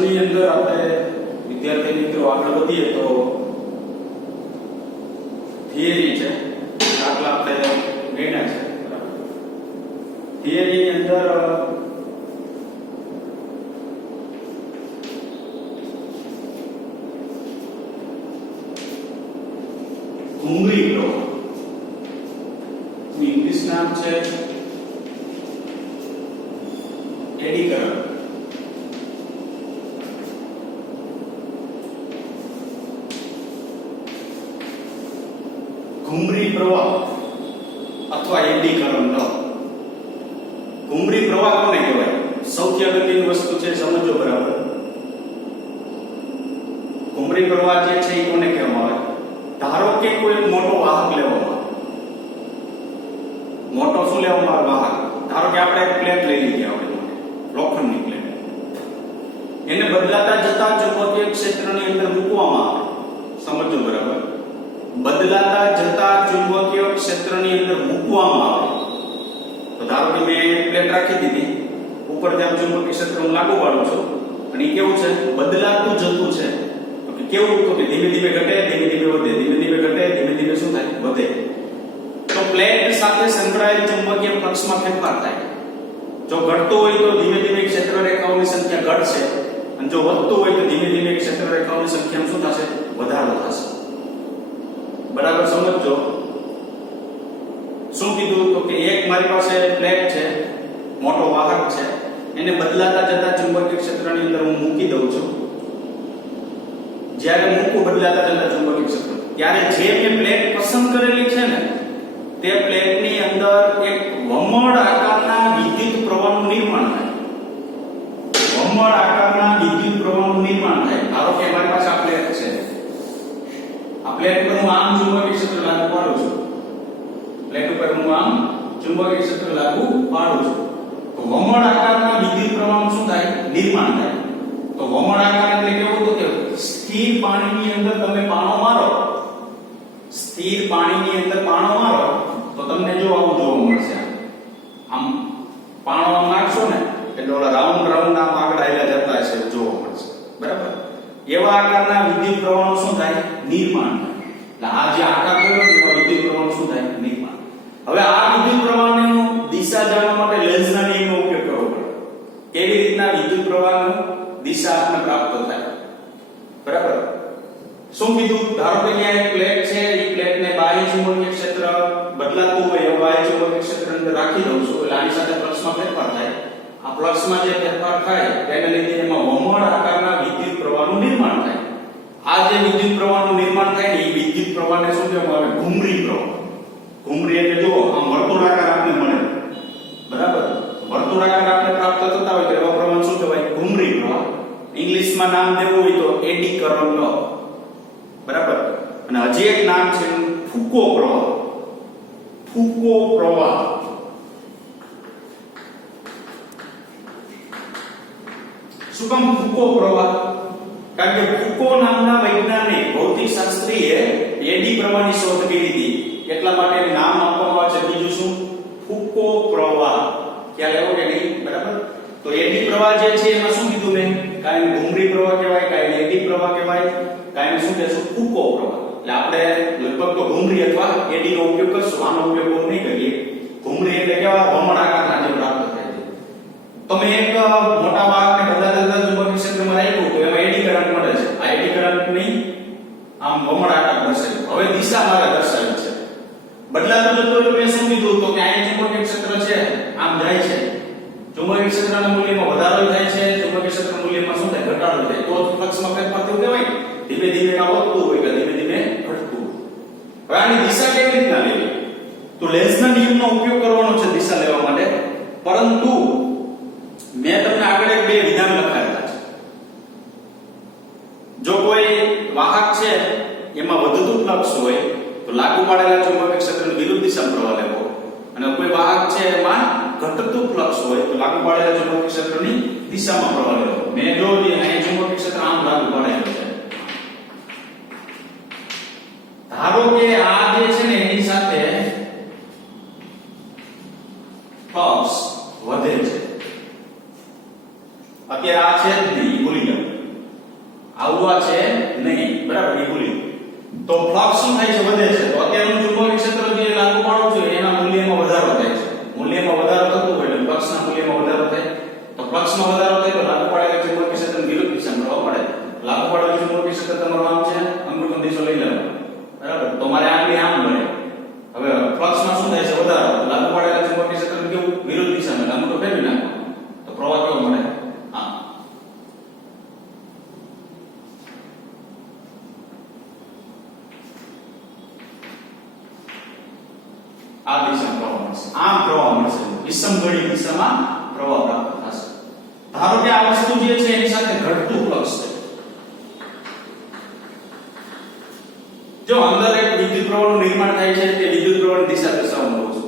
લેસનની અંદર આપણે વિદ્યાર્થી મિત્રો આગળ વધીએ તો થિયરી છે, દાખલા આપણે ગણ્યા છે, બરાબર. થિયરીની અંદર ઘુમરી પ્રવાહ, ઇંગ્લિશ નામ છે એડી કરંટ. ઘુમરી પ્રવાહ અથવા એડી કરંટ. ઘુમરી પ્રવાહ કોને કહેવાય? સૌથી અગત્યની વસ્તુ છે, સમજો બરાબર. ઘુમરી પ્રવાહ જે છે એ કોને કહેવામાં આવે? ધારો કે કોઈ એક મોટો વાહક લેવામાં આવે. મોટો શું લેવામાં આવે? વાહક. ધારો કે આપણે એક પ્લેટ લઈ લીધી, આપણે લોખંડની પ્લેટ. એને બદલાતા જતા ચુંબકીય ક્ષેત્રની અંદર મૂકવામાં આવે. સમજો બરાબર. બદલાતા જતા ચુંબકીય ક્ષેત્રની અંદર મૂકવામાં આવે. તો ધારો કે મેં પ્લેટ રાખી દીધી, ઉપર ત્યાં ચુંબકીય ક્ષેત્ર હું લાગુ પાડું છું, અને એ કેવું છે? બદલાતું જતું છે. તો કે કેવું? તો કે ધીમે ધીમે ઘટે, ધીમે ધીમે વધે, ધીમે ધીમે ઘટે, ધીમે ધીમે શું થાય? વધે. તો પ્લેટ સાથે સંકળાયેલ ચુંબકીય ફ્લક્સમાં ફેરફાર થાય. જો ઘટતું હોય તો ધીમે ધીમે ક્ષેત્ર રેખાઓની સંખ્યા ઘટશે, અને જો વધતું હોય તો ધીમે ધીમે ક્ષેત્ર રેખાઓની સંખ્યામાં શું થશે? વધારો થશે. બરાબર સમજો. શું કીધું? તો કે એક મારી પાસે પ્લેટ છે, મોટો વાહક છે, એને બદલાતા જતા ચુંબકીય ક્ષેત્રની અંદર હું મૂકી દઉં છું. જ્યારે મૂકું બદલાતા જતા ચુંબકીય ક્ષેત્ર, ત્યારે જે મેં પ્લેટ પસંદ કરેલી છે ને, તે પ્લેટની અંદર એક વમળ આકારના વિદ્યુત પ્રવાહનું નિર્માણ થાય. વમળ આકારના વિદ્યુત પ્રવાહનું નિર્માણ થાય. ધારો કે મારી પાસે આ પ્લેટ છે, આ પ્લેટ પર હું આમ ચુંબકીય ક્ષેત્ર લાગુ પાડું છું. પ્લેટ ઉપર હું આમ ચુંબકીય ક્ષેત્ર લાગુ પાડું છું. તો વમળ આકારના વિદ્યુત પ્રવાહનું શું થાય? નિર્માણ થાય. તો વમળ આકાર એટલે કેવું? તો કે સ્થિર પાણીની અંદર તમે પાણો મારો, સ્થિર પાણીની અંદર પાણો મારો તો તમને જો આવું જોવા મળશે. આમ પાણો નાખશો ને એટલે ઓલા રાઉન્ડ રાઉન્ડ આમ આગળ આયલા જતા હશે જોવા મળશે. બરાબર. એવા આકારના વિદ્યુત પ્રવાહનું શું થાય? નિર્માણ થાય. એટલે આ જે આકાર કર્યો ને એવા વિદ્યુત પ્રવાહનું શું થાય? નિર્માણ. હવે આ વિદ્યુત પ્રવાહની દિશા જાણવા માટે લેન્ઝના નિયમનો ઉપયોગ કરવો પડે. કેવી રીતના વિદ્યુત પ્રવાહની દિશા આપને પ્રાપ્ત થાય? બરાબર. શું કીધું? ધારો કે અહીંયા એક પ્લેટ છે, એ પ્લેટને બાહ્ય ચુંબકીય ક્ષેત્ર બદલાતું હોય એવું બાહ્ય ચુંબકીય ક્ષેત્ર અંદર રાખી દઉં છું. એટલે આની સાથે ફ્લક્સમાં ફેરફાર થાય. આ ફ્લક્સમાં જે ફેરફાર થાય તેને લીધે એમાં વમળ આકારના વિદ્યુત પ્રવાહનું નિર્માણ થાય. આ જે વિદ્યુત પ્રવાહનું નિર્માણ થાય ને, એ વિદ્યુત પ્રવાહને શું કહેવામાં આવે? ઘુમરી પ્રવાહ. ઘુમરી એટલે જો આમ વર્તુળાકાર આપને મળે. બરાબર. વર્તુળાકાર આપને પ્રાપ્ત થતા હોય તો એવા પ્રવાહ શું કહેવાય? ઘુમરી પ્રવાહ. ઇંગ્લિશમાં નામ દેવું હોય તો એડી કરંટ. બરાબર. અને હજી એક નામ છે ફુકો પ્રવાહ. ફુકો પ્રવાહ. શું કામ ફુકો પ્રવાહ? કારણ કે ફુકો નામના વૈજ્ઞાનિક ભૌતિક શાસ્ત્રીએ એડી પ્રવાહની શોધ કરી હતી, એટલા માટે નામ આપવામાં આવે છે બીજું શું? ફુકો પ્રવાહ. ખ્યાલ આવ્યો કે નહીં? બરાબર. તો એડી પ્રવાહ જે છે એમાં શું કીધું મેં? કાયમ ઘુમરી પ્રવાહ કહેવાય, કાયમ એડી પ્રવાહ કહેવાય, કાયમ શું કહેશું? ફુકો પ્રવાહ. એટલે આપણે લગભગ તો ઘુમરી અથવા એડી નો ઉપયોગ કરશું, આનો ઉપયોગ નહીં કરીએ. ઘુમરી એટલે કેવા? વમળ આકારના જે પ્રાપ્ત થાય છે. તમે એક મોટા વાહકને બદલાતા જતા ચુંબકીય ક્ષેત્રમાં રાખ્યું તો એમાં એડી કરંટ મળે છે. આ એડી કરંટ નહીં, આમ વમળ આકાર દર્શાવ્યું. હવે દિશા મારે દર્શાવી છે. બદલાતું જતું એટલે મેં શું કીધું? તો કે અહીંયા ચુંબકીય ક્ષેત્ર છે, આમ જાય છે. ચુંબકીય ક્ષેત્રના મૂલ્યમાં વધારો થાય છે, ચુંબકીય ક્ષેત્ર મૂલ્યમાં શું થાય? ઘટાડો થાય. તો ફ્લક્સમાં ફેરફાર થયું કહેવાય. ધીમે ધીમે આ વધતું હોય કે ધીમે ધીમે ઘટતું. હવે આની દિશા કેવી રીતના લેવી? તો લેન્ઝના નિયમનો ઉપયોગ કરવાનો છે દિશા લેવા માટે. પરંતુ મેં તમને આગળ એક બે વિધાન લખાયેલા છે. જો કોઈ વાહક છે એમાં વધતું ફ્લક્સ હોય તો લાગુ પાડેલા ચુંબકીય ક્ષેત્રની વિરુદ્ધ દિશામાં પ્રવાહ લેવો, અને કોઈ વાહક છે એમાં ઘટતું ફ્લક્સ હોય તો લાગુ પાડેલા ચુંબકીય ક્ષેત્રની દિશામાં પ્રવાહ લેવો. મેં જો અહીં ચુંબકીય ક્ષેત્ર આમ લાગુ પાડેલું છે. ધારો કે આ જે છે ને એની સાથે ફ્લક્સ વધે છે. અત્યારે આ છે જ નહીં, ભૂલી જાઓ. ફ્લક્સ શું થાય છે? વધે છે. તો અત્યારનું ચુંબકીય ક્ષેત્ર જે લાગુ પાડો છો એના મૂલ્યમાં વધારો થાય છે. મૂલ્યમાં વધારો થતો હોય એટલે ફ્લક્સના મૂલ્યમાં વધારો થાય. તો ફ્લક્સમાં વધારો થાય તો લાગુ પાડેલા ચુંબકીય ક્ષેત્રની વિરુદ્ધ દિશામાં પ્રવાહ પડે. લાગુ પાડેલું ચુંબકીય ક્ષેત્ર તમારું આમ છે, અંગૂઠાનો દિશો લઈ લેવાનો. બરાબર? તો મારે આમ બને. હવે ફ્લક્સમાં શું થાય છે? વધારો. લાગુ પાડેલા ચુંબકીય ક્ષેત્રને કેવું? વિરુદ્ધ દિશામાં અંગૂઠો ફેરવી નાખવાનો. તો પ્રવાહ કેવો મળે? આ દિશામાં પ્રવાહ મળશે. આમ પ્રવાહ મળશે. વિષમઘડી દિશામાં પ્રવાહ પ્રાપ્ત થશે. ધારો કે આ વસ્તુ જે છે એની સાથે ઘટતું ફ્લક્સ છે. જો અંદર એક વિદ્યુત પ્રવાહનું નિર્માણ થાય છે તે વિદ્યુત પ્રવાહની દિશા દર્શાવવાનું છે.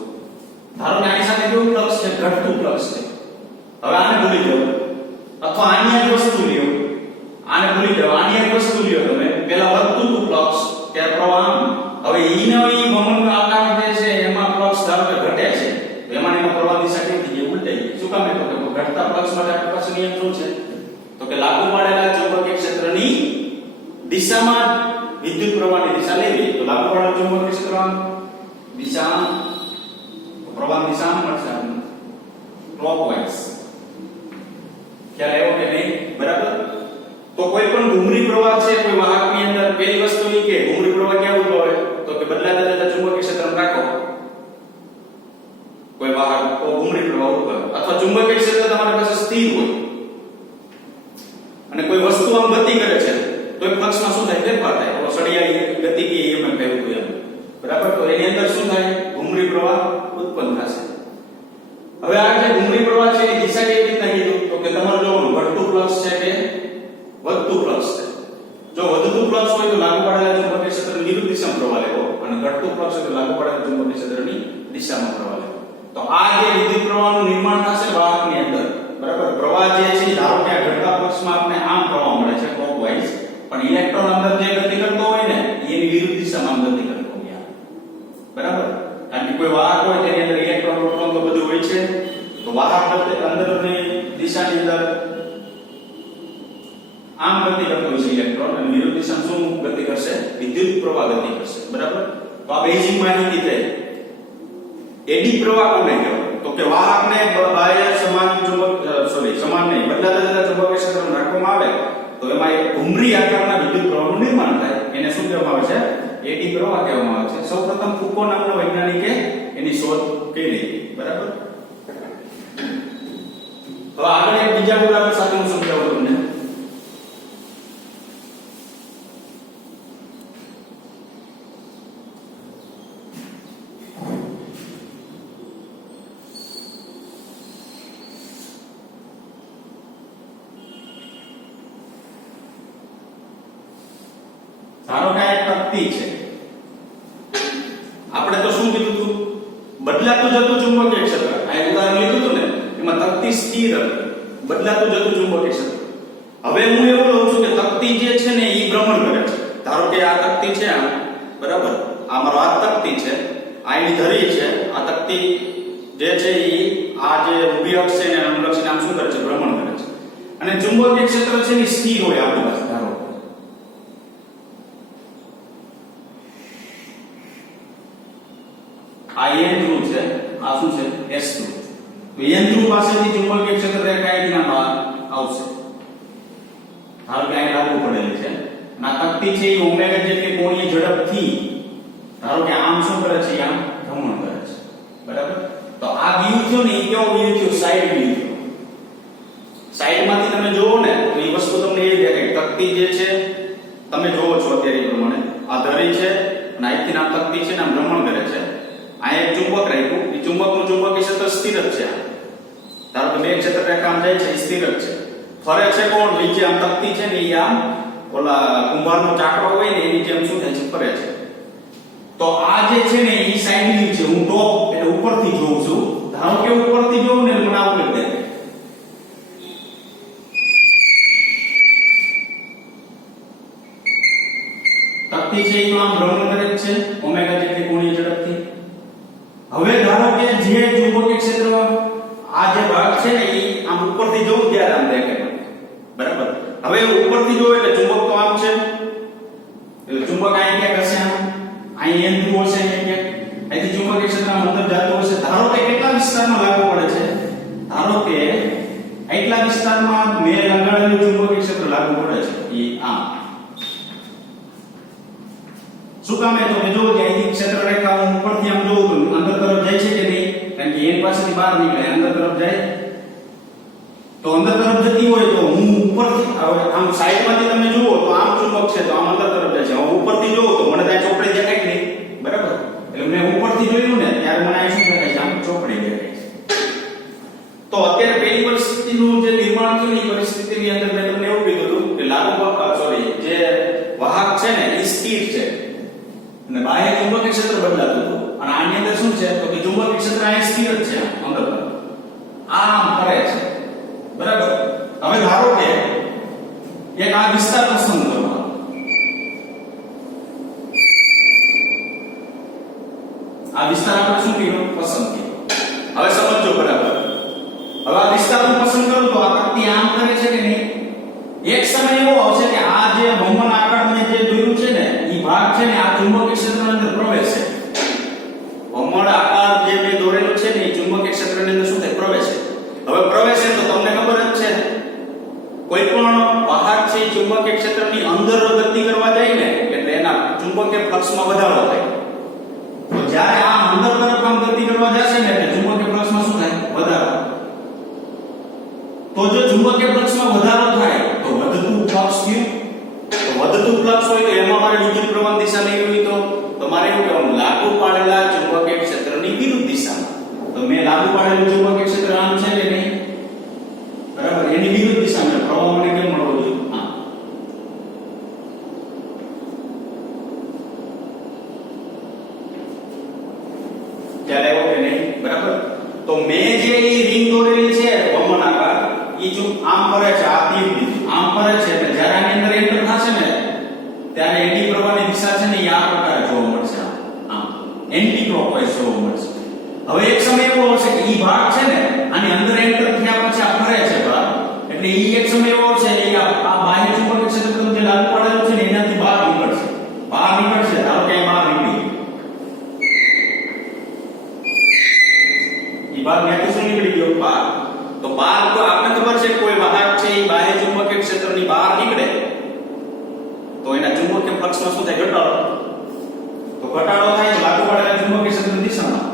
ધારો કે આની સાથે કેવું ફ્લક્સ છે? ઘટતું ફ્લક્સ છે. હવે આને ભૂલી જાઓ અથવા આની એક વસ્તુ લ્યો. આને ભૂલી જાઓ. આની એક વસ્તુ લ્યો તમે. પહેલા વધતું હતું ફ્લક્સ ત્યારે પ્રવાહ આમ. હવે ઈનો ઈ વમનનો આકાર જે છે એમાં ફ્લક્સ ધારો કે ઘટે છે. તો એમાં પ્રવાહ દિશા કેવી થઈ ગઈ? ઉલટાઈ ગઈ. શું કામ? તો કે ઘટતા ફ્લક્સ માટે આપણી પાસે નિયમ શું છે? તો કે લાગુ પાડેલા ચુંબકીય ક્ષેત્રની દિશામાં વિદ્યુત પ્રવાહની દિશા લેવી. તો લાગુ પાડેલા ચુંબકીય ક્ષેત્રમાં દિશા પ્રવાહની દિશા મળશે ક્લોકવાઇઝ. ખ્યાલ આવ્યો કે નહીં? બરાબર? તો કોઈ પણ ઘૂમરી પ્રવાહ છે કોઈ વાહકની અંદર, પહેલી વસ્તુ એ કે ઘૂમરી પ્રવાહ ક્યાં ઉદ્ભવે? તો કે બદલાતા જતા ચુંબકીય ક્ષેત્રમાં રાખો કોઈ વાહક તો ઘૂમરી પ્રવાહ ઉદ્ભવે. અથવા ચુંબકીય ક્ષેત્ર તમારી પાસે સ્થિર હોય અને કોઈ વસ્તુ આમ ગતિ કરે છે તો એ ફ્લક્સમાં શું થાય? ફેરફાર થાય. તો સળિયાની ગતિ કે એમ કહેવું એમ. બરાબર? તો એની અંદર શું થાય? ઘૂમરી પ્રવાહ ઉત્પન્ન થશે. હવે આ જે ઘૂમરી પ્રવાહ છે એની દિશા કેવી રીતના કીધું? તો કે તમારું જો ઘટતું ફ્લક્સ છે કે વધતું ફ્લક્સ છે. જો વધતું ફ્લક્સ હોય તો લાગુ પાડેલા ચુંબકીય ક્ષેત્રની વિરુદ્ધ દિશામાં પ્રવાહ લેવો અને ઘટતું ફ્લક્સ હોય તો લાગુ પાડેલા ચુંબકીય ક્ષેત્રની દિશામાં પ્રવાહ લેવો. તો આ જે વિદ્યુત પ્રવાહનું નિર્માણ થશે વાહકની અંદર, બરાબર? પ્રવાહ જે છે ધારો કે આ ઘટતા ફ્લક્સમાં આપણે આમ પ્રવાહ મળે છે ક્લોકવાઇઝ, પણ ઇલેક્ટ્રોન અંદર જે ગતિ કરતો હોય ને એની વિરુદ્ધ દિશામાં ગતિ કરતો હોય. બરાબર? કારણ કે કોઈ વાહક હોય તેની અંદર ઇલેક્ટ્રોન પ્રોટોન તો બધું હોય છે. તો વાહક અંદરની દિશાની અંદર આમ ગતિ કરતો હોય છે ઇલેક્ટ્રોન અને વિરુદ્ધ દિશામાં શું ગતિ કરશે? વિદ્યુત પ્રવાહ ગતિ કરશે. બરાબર? તો આ બેઝિક માહિતી થઈ. એડી પ્રવાહ કોને કહેવાય? તો કે વાહકને બાહ્ય સમાન સમાન નહીં બદલાતા જતા ચુંબકીય ક્ષેત્રમાં રાખવામાં આવે તો એમાં એક ઘૂમરી આકારના વિદ્યુત પ્રવાહનું નિર્માણ થાય. એને શું કહેવામાં આવે છે? એડી પ્રવાહ કહેવામાં આવે છે. સૌપ્રથમ ફુકો નામના વૈજ્ઞાનિકે એની શોધ કરી. બરાબર? હવે આગળ એક બીજા ઉદાહરણ સાથે હું સમજાવું તમને. ધારો કે આ એક તકતી છે. આપણે તો શું કીધું હતું? બદલાતું જતું ચુંબકીય ક્ષેત્ર. આ એક ઉદાહરણ લીધું હતું ને, એમાં તકતી સ્થિર હતી, બદલાતું જતું ચુંબકીય ક્ષેત્ર. હવે હું એવું લઉં છું કે તકતી જે છે ને એ ભ્રમણ કરે છે. ધારો કે આ તકતી છે આ, બરાબર? આ મારો આ તકતી છે, આ એની ધરી છે. આ તકતી જે છે એ આ જે ઊભી અક્ષ છે ને અનુલક્ષીને આમ શું કરે છે? ભ્રમણ કરે છે. અને ચુંબકીય ક્ષેત્ર છે ને સ્થિર હોય આપણી પાસે. ધારો આ એન ધ્રુવ છે, આ શું છે? એસ ધ્રુવ. તો એન ધ્રુવ પાસેથી ચુંબકીય ક્ષેત્ર રેખા એક ના બહાર આવશે. ધારો કે અહીં લાગુ પડેલી છે અને આ તકતી છે એ ઓમેગા જેટલી કોણીય ઝડપથી ધારો કે આમ શું કરે છે? આમ ભ્રમણ કરે છે. બરાબર? તો આ વ્યૂ થયો ને એ કેવો વ્યૂ થયો? સાઈડ વ્યૂ થયો. સાઈડમાંથી તમે જોવો ને તો એ વસ્તુ તમને એ દેખાય. તકતી જે છે તમે જોવો છો અત્યારે એ પ્રમાણે આ ધરી છે અને અહીંથી આ તકતી છે ને આમ ભ્રમણ કરે છે. આ એક ચુંબક રાખ્યું. એ ચુંબકનું ચુંબકીય ક્ષેત્ર સ્થિર જ છે. ધારો કે બે ક્ષેત્ર રેખા આમ જાય છે એ સ્થિર જ છે. ફરે છે કોણ? નીચે આમ તકતી છે ને એ આમ ઓલા કુંભારનો ચાકડો હોય ને એની જેમ શું થાય છે? ફરે છે. તો આ જે છે ને એ સાઈડ વ્યૂ છે. હું ટોપ એટલે ઉપરથી જોઉં છું. ધારો કે ઉપરથી જોઉં ને મને આવું જ દેખાય. તકતી છે એ તો આમ ભ્રમણ કરે છે ઓમેગા જેટલી કોણીય ઝડપથી. હવે ધારો કે જે ચુંબકીય ક્ષેત્ર આ જે ભાગ છે ને એ આમ ઉપરથી જોઉં ત્યારે આમ દેખાય. બરાબર? હવે ઉપરથી જોઉં એટલે ચુંબક તો આમ છે એટલે ચુંબક અહીં ક્યાંક હશે આમ. અહીં n ધ્રુવ હશે અહીંયા ક્યાંક અહીંથી ચુંબકીય ક્ષેત્રમાં અંદર જતું હશે. ધારો કે કેટલા વિસ્તારમાં લાગુ પડે છે? ધારો કે એટલા વિસ્તારમાં મેં લગાડેલું ચુંબકીય ક્ષેત્ર લાગુ પડે છે એ આમ. શું કામ એ તો કે જો કે અહીંથી ક્ષેત્ર રેખા હું ઉપરથી આમ જોઉં તો અંદર તરફ જાય છે કે નહીં? કારણ કે n પાસેથી બહાર નીકળે અંદર તરફ જાય. તો અંદર તરફ જતી હોય તો હું ઉપરથી હવે આમ સાઈડમાંથી તમે જુઓ તો આમ ચુંબક છે તો આમ અંદર તરફ જાય છે. હું ઉપરથી જોઉં તો મને ત્યાં ચોપડી દેખાય કે નહીં? બરાબર. એટલે મેં ઉપરથી જોયું ને ત્યારે મને અહીં શું દેખાય છે? આમ ચોપડી દેખાય છે. તો અત્યારે પહેલી પરિસ્થિતિનું જે નિર્માણ થયું ને એ પરિસ્થિતિની અંદર મેં તમને એવું કીધું હતું કે જે વાહક છે ને એ સ્થિર છે અને બાહ્ય ચુંબકીય ક્ષેત્ર બદલાતું હતું. અને આની અંદર શું છે તો કે ચુંબકીય ક્ષેત્ર અહીં સ્થિર જ છે અંદર આમ ફરે છે. બરાબર. હવે ધારો કે એક આ વિસ્તાર પસંદ કરો. આ વિસ્તાર આપણે શું કર્યો? પસંદ કર્યો. હવે સમજો બરાબર. હવે આ વિસ્તાર હું પસંદ કરું તો આકૃતિ આમ કરે છે કે નહીં? એક સમય એવો આવશે કે આ જે બહુમન આકાર મેં જે દોર્યું છે ને એ ભાગ છે ને આ ચુંબકીય ક્ષેત્રની અંદર પ્રવેશે. બહુમન આકાર જે મેં દોરેલું છે ને એ ચુંબકીય ક્ષેત્રની અંદર શું થાય? પ્રવેશે. હવે પ્રવેશે તો તમને ખબર જ છે કોઈ પણ વાહક છે ચુંબકીય ક્ષેત્રની અંદર ગતિ કરવા જાય ને એટલે એના ચુંબકીય ફ્લક્સમાં વધારો થાય. તો જ્યારે આ અંદર તરફ આમ ગતિ કરવા જશે ને એટલે ચુંબકીય ફ્લક્સમાં શું થાય? વધારો. તો જો ચુંબકીય ફ્લક્સમાં વધારો થાય તો વધતું ફ્લક્સ થયું. તો વધતું ફ્લક્સ હોય તો એમાં મારે વિદ્યુત પ્રવાહ દિશા લેવી હોય તો તમારે એવું કહેવાનું લાગુ પાડેલા ચુંબકીય ક્ષેત્રની વિરુદ્ધ દિશામાં. તો મેં લાગુ પાડેલું ચુંબકીય ક્ષેત્ર આમ છે કે નહીં? બરાબર. એની વિરુદ્ધ દિશામાં પ્રવાહ મને કેમ મળવો જોઈએ? હા. ખ્યાલ આવ્યો કે નહીં? બરાબર. તો મેં જે રિંગ દોરેલી છે બહુમન આકાર ઈ જો આમ ફરે છે આ તીર બીજું આમ ફરે છે એટલે જ્યારે આની અંદર એન્ટર થશે ને ત્યારે એન્ટી પ્રવાહની દિશા છે ને એ આ પ્રકારે જોવા મળશે. આમ એન્ટી ક્લોકવાઇઝ જોવા મળશે. હવે એક સમય એવો હશે કે ઈ ભાગ છે ને આની અંદર એન્ટર થયા પછી આ ફરે છે ભાગ એટલે ઈ એક સમય એવો છે કે આ બાહ્ય ચુંબકીય ક્ષેત્ર જે લાગુ પડેલું છે ને એનાથી બહાર નીકળશે. બહાર નીકળશે ધારો કે બહાર નીકળી ઈ ભાગ ક્યાંથી શું નીકળી ગયો? બહાર. તો બહાર તો આપણે ખબર છે કોઈ વાહક છે એ બાહ્ય ચુંબકીય ક્ષેત્રની બહાર નીકળે તો એના ચુંબકીય ફ્લક્સમાં શું થાય? ઘટાડો. તો ઘટાડો થાય તો લાગુ પડેલા ચુંબકીય ક્ષેત્રની દિશામાં.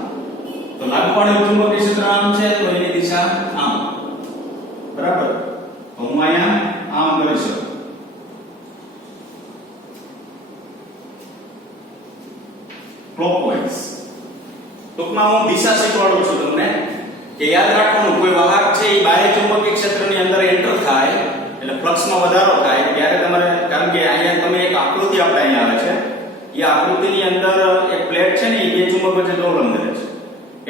તો લાગુ પડેલું ચુંબકીય ક્ષેત્ર આમ છે તો એની દિશા આમ. બરાબર. તો હું અહીંયા આમ કરી શકું. ક્લોકવાઇઝ. ટૂંકમાં હું દિશા શીખવાડું છું તમને કે યાદ રાખવાનું કોઈ વાહક છે એ બાહ્ય ચુંબકીય ક્ષેત્રની અંદર એન્ટર થાય એટલે ફ્લક્સમાં વધારો થાય ત્યારે તમારે કારણ કે અહીંયા તમે એક આકૃતિ આપણે અહીંયા આવે છે એ આકૃતિની અંદર એક પ્લેટ છે ને એ બે ચુંબક વચ્ચે દોલન કરે છે.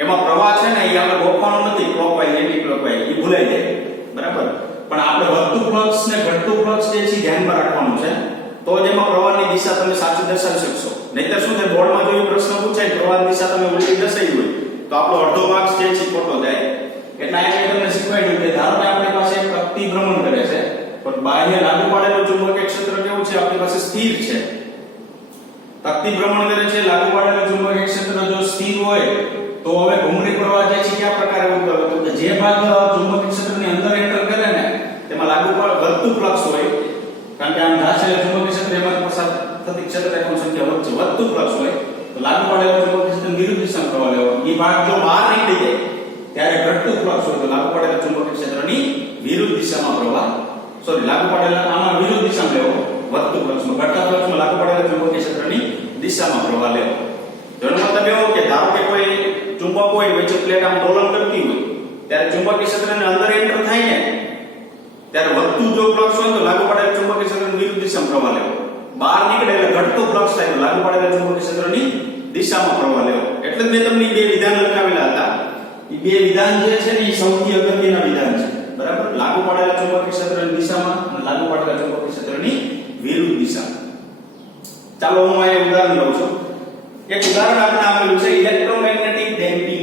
એમાં પ્રવાહ છે ને એ આપણે ગોખવાનો નથી ક્લોકવાઇઝ એન્ટી ક્લોકવાઇઝ એ ભૂલાઈ જાય. બરાબર. પણ આપણે વધતું ફ્લક્સ ને ઘટતું ફ્લક્સ જે છે ધ્યાનમાં રાખવાનું છે તો જ એમાં પ્રવાહની દિશા તમે સાચી દર્શાવી શકશો. નહીતર શું થાય બોર્ડમાં જો પ્રશ્ન પૂછાય પ્રવાહની દિશા તમે ઉલટી દર્શાવી હોય તો આપણો અડધો માર્ક્સ જે છે ખોટો જાય. એટલે અહીંયા તમને શીખવાડ્યું કે ધારો કે આપણી પાસે એક પ્રતિ ભ્રમણ કરે છે પણ બાહ્ય લાગુ પાડેલું ચુંબકીય ક્ષેત્ર કેવું છે? આપણી પાસે સ્થિર છે. પ્રતિ ભ્રમણ કરે છે લાગુ પાડેલું ચુંબકીય ક્ષેત્ર જો સ્થિર હોય તો હવે ઘૂમરી પ્રવાહ જે છે કયા પ્રકારે ઉદ્ભવે? તો કે જે ભાગ ચુંબકીય ક્ષેત્રની અંદર એન્ટર કરે ને તેમાં લાગુ વધતું ફ્લક્સ હોય કારણ કે આમ જાશે ચુંબકીય ક્ષેત્ર એમાં પસાર થતી ક્ષેત્ર રેખાની સંખ્યા વધશે. વધતું ફ્લક્સ હોય તો લાગુ પાડેલું ચુંબકીય ક્ષેત્ર વિરુદ્ધ દિશામાં પ્રવાહ લેવો. એ ભાગ જો બહાર નીકળી જાય ત્યારે ઘટતું ફ્લક્સ હોય તો લાગુ પાડેલા ચુંબકીય ક્ષેત્રની વિરુદ્ધ દિશામાં પ્રવાહ લાગુ પાડેલા આમાં વિરુદ્ધ દિશામાં લેવો. વધતું ફ્લક્સમાં ઘટતા ફ્લક્સમાં લાગુ પાડેલા ચુંબકીય ક્ષેત્રની દિશામાં પ્રવાહ લેવો. તેનો મતલબ એવો કે ધારો કે કોઈ ચુંબક હોય વચ્ચે પ્લેટ આમ દોલન કરતી હોય ત્યારે ચુંબકીય ક્ષેત્રની અંદર એન્ટર થાય ને ત્યારે વધતું જો ફ્લક્સ હોય તો લાગુ પાડેલા ચુંબકીય ક્ષેત્રની વિરુદ્ધ દિશામાં પ્રવાહ લેવો. બહાર નીકળે એટલે ઘટતું ફ્લક્સ થાય તો લાગુ પાડેલા ચુંબકીય ક્ષેત્રની દિશામાં પ્રવાહ લેવો. એટલે જ મેં તમને બે વિધાન લખાવેલા હતા. એ બે વિધાન જે છે ને એ સૌથી અગત્યના વિધાન છે. બરાબર. લાગુ પાડેલા ચુંબકીય ક્ષેત્રની દિશામાં અને લાગુ પાડેલા ચુંબકીય ક્ષેત્રની વિરુદ્ધ દિશામાં. ચાલો હું અહીંયા ઉદાહરણ લઉં છું. એક ઉદાહરણ આપણે આપેલું છે ઇલેક્ટ્રોમેગ્નેટિક ડેમ્પિંગ.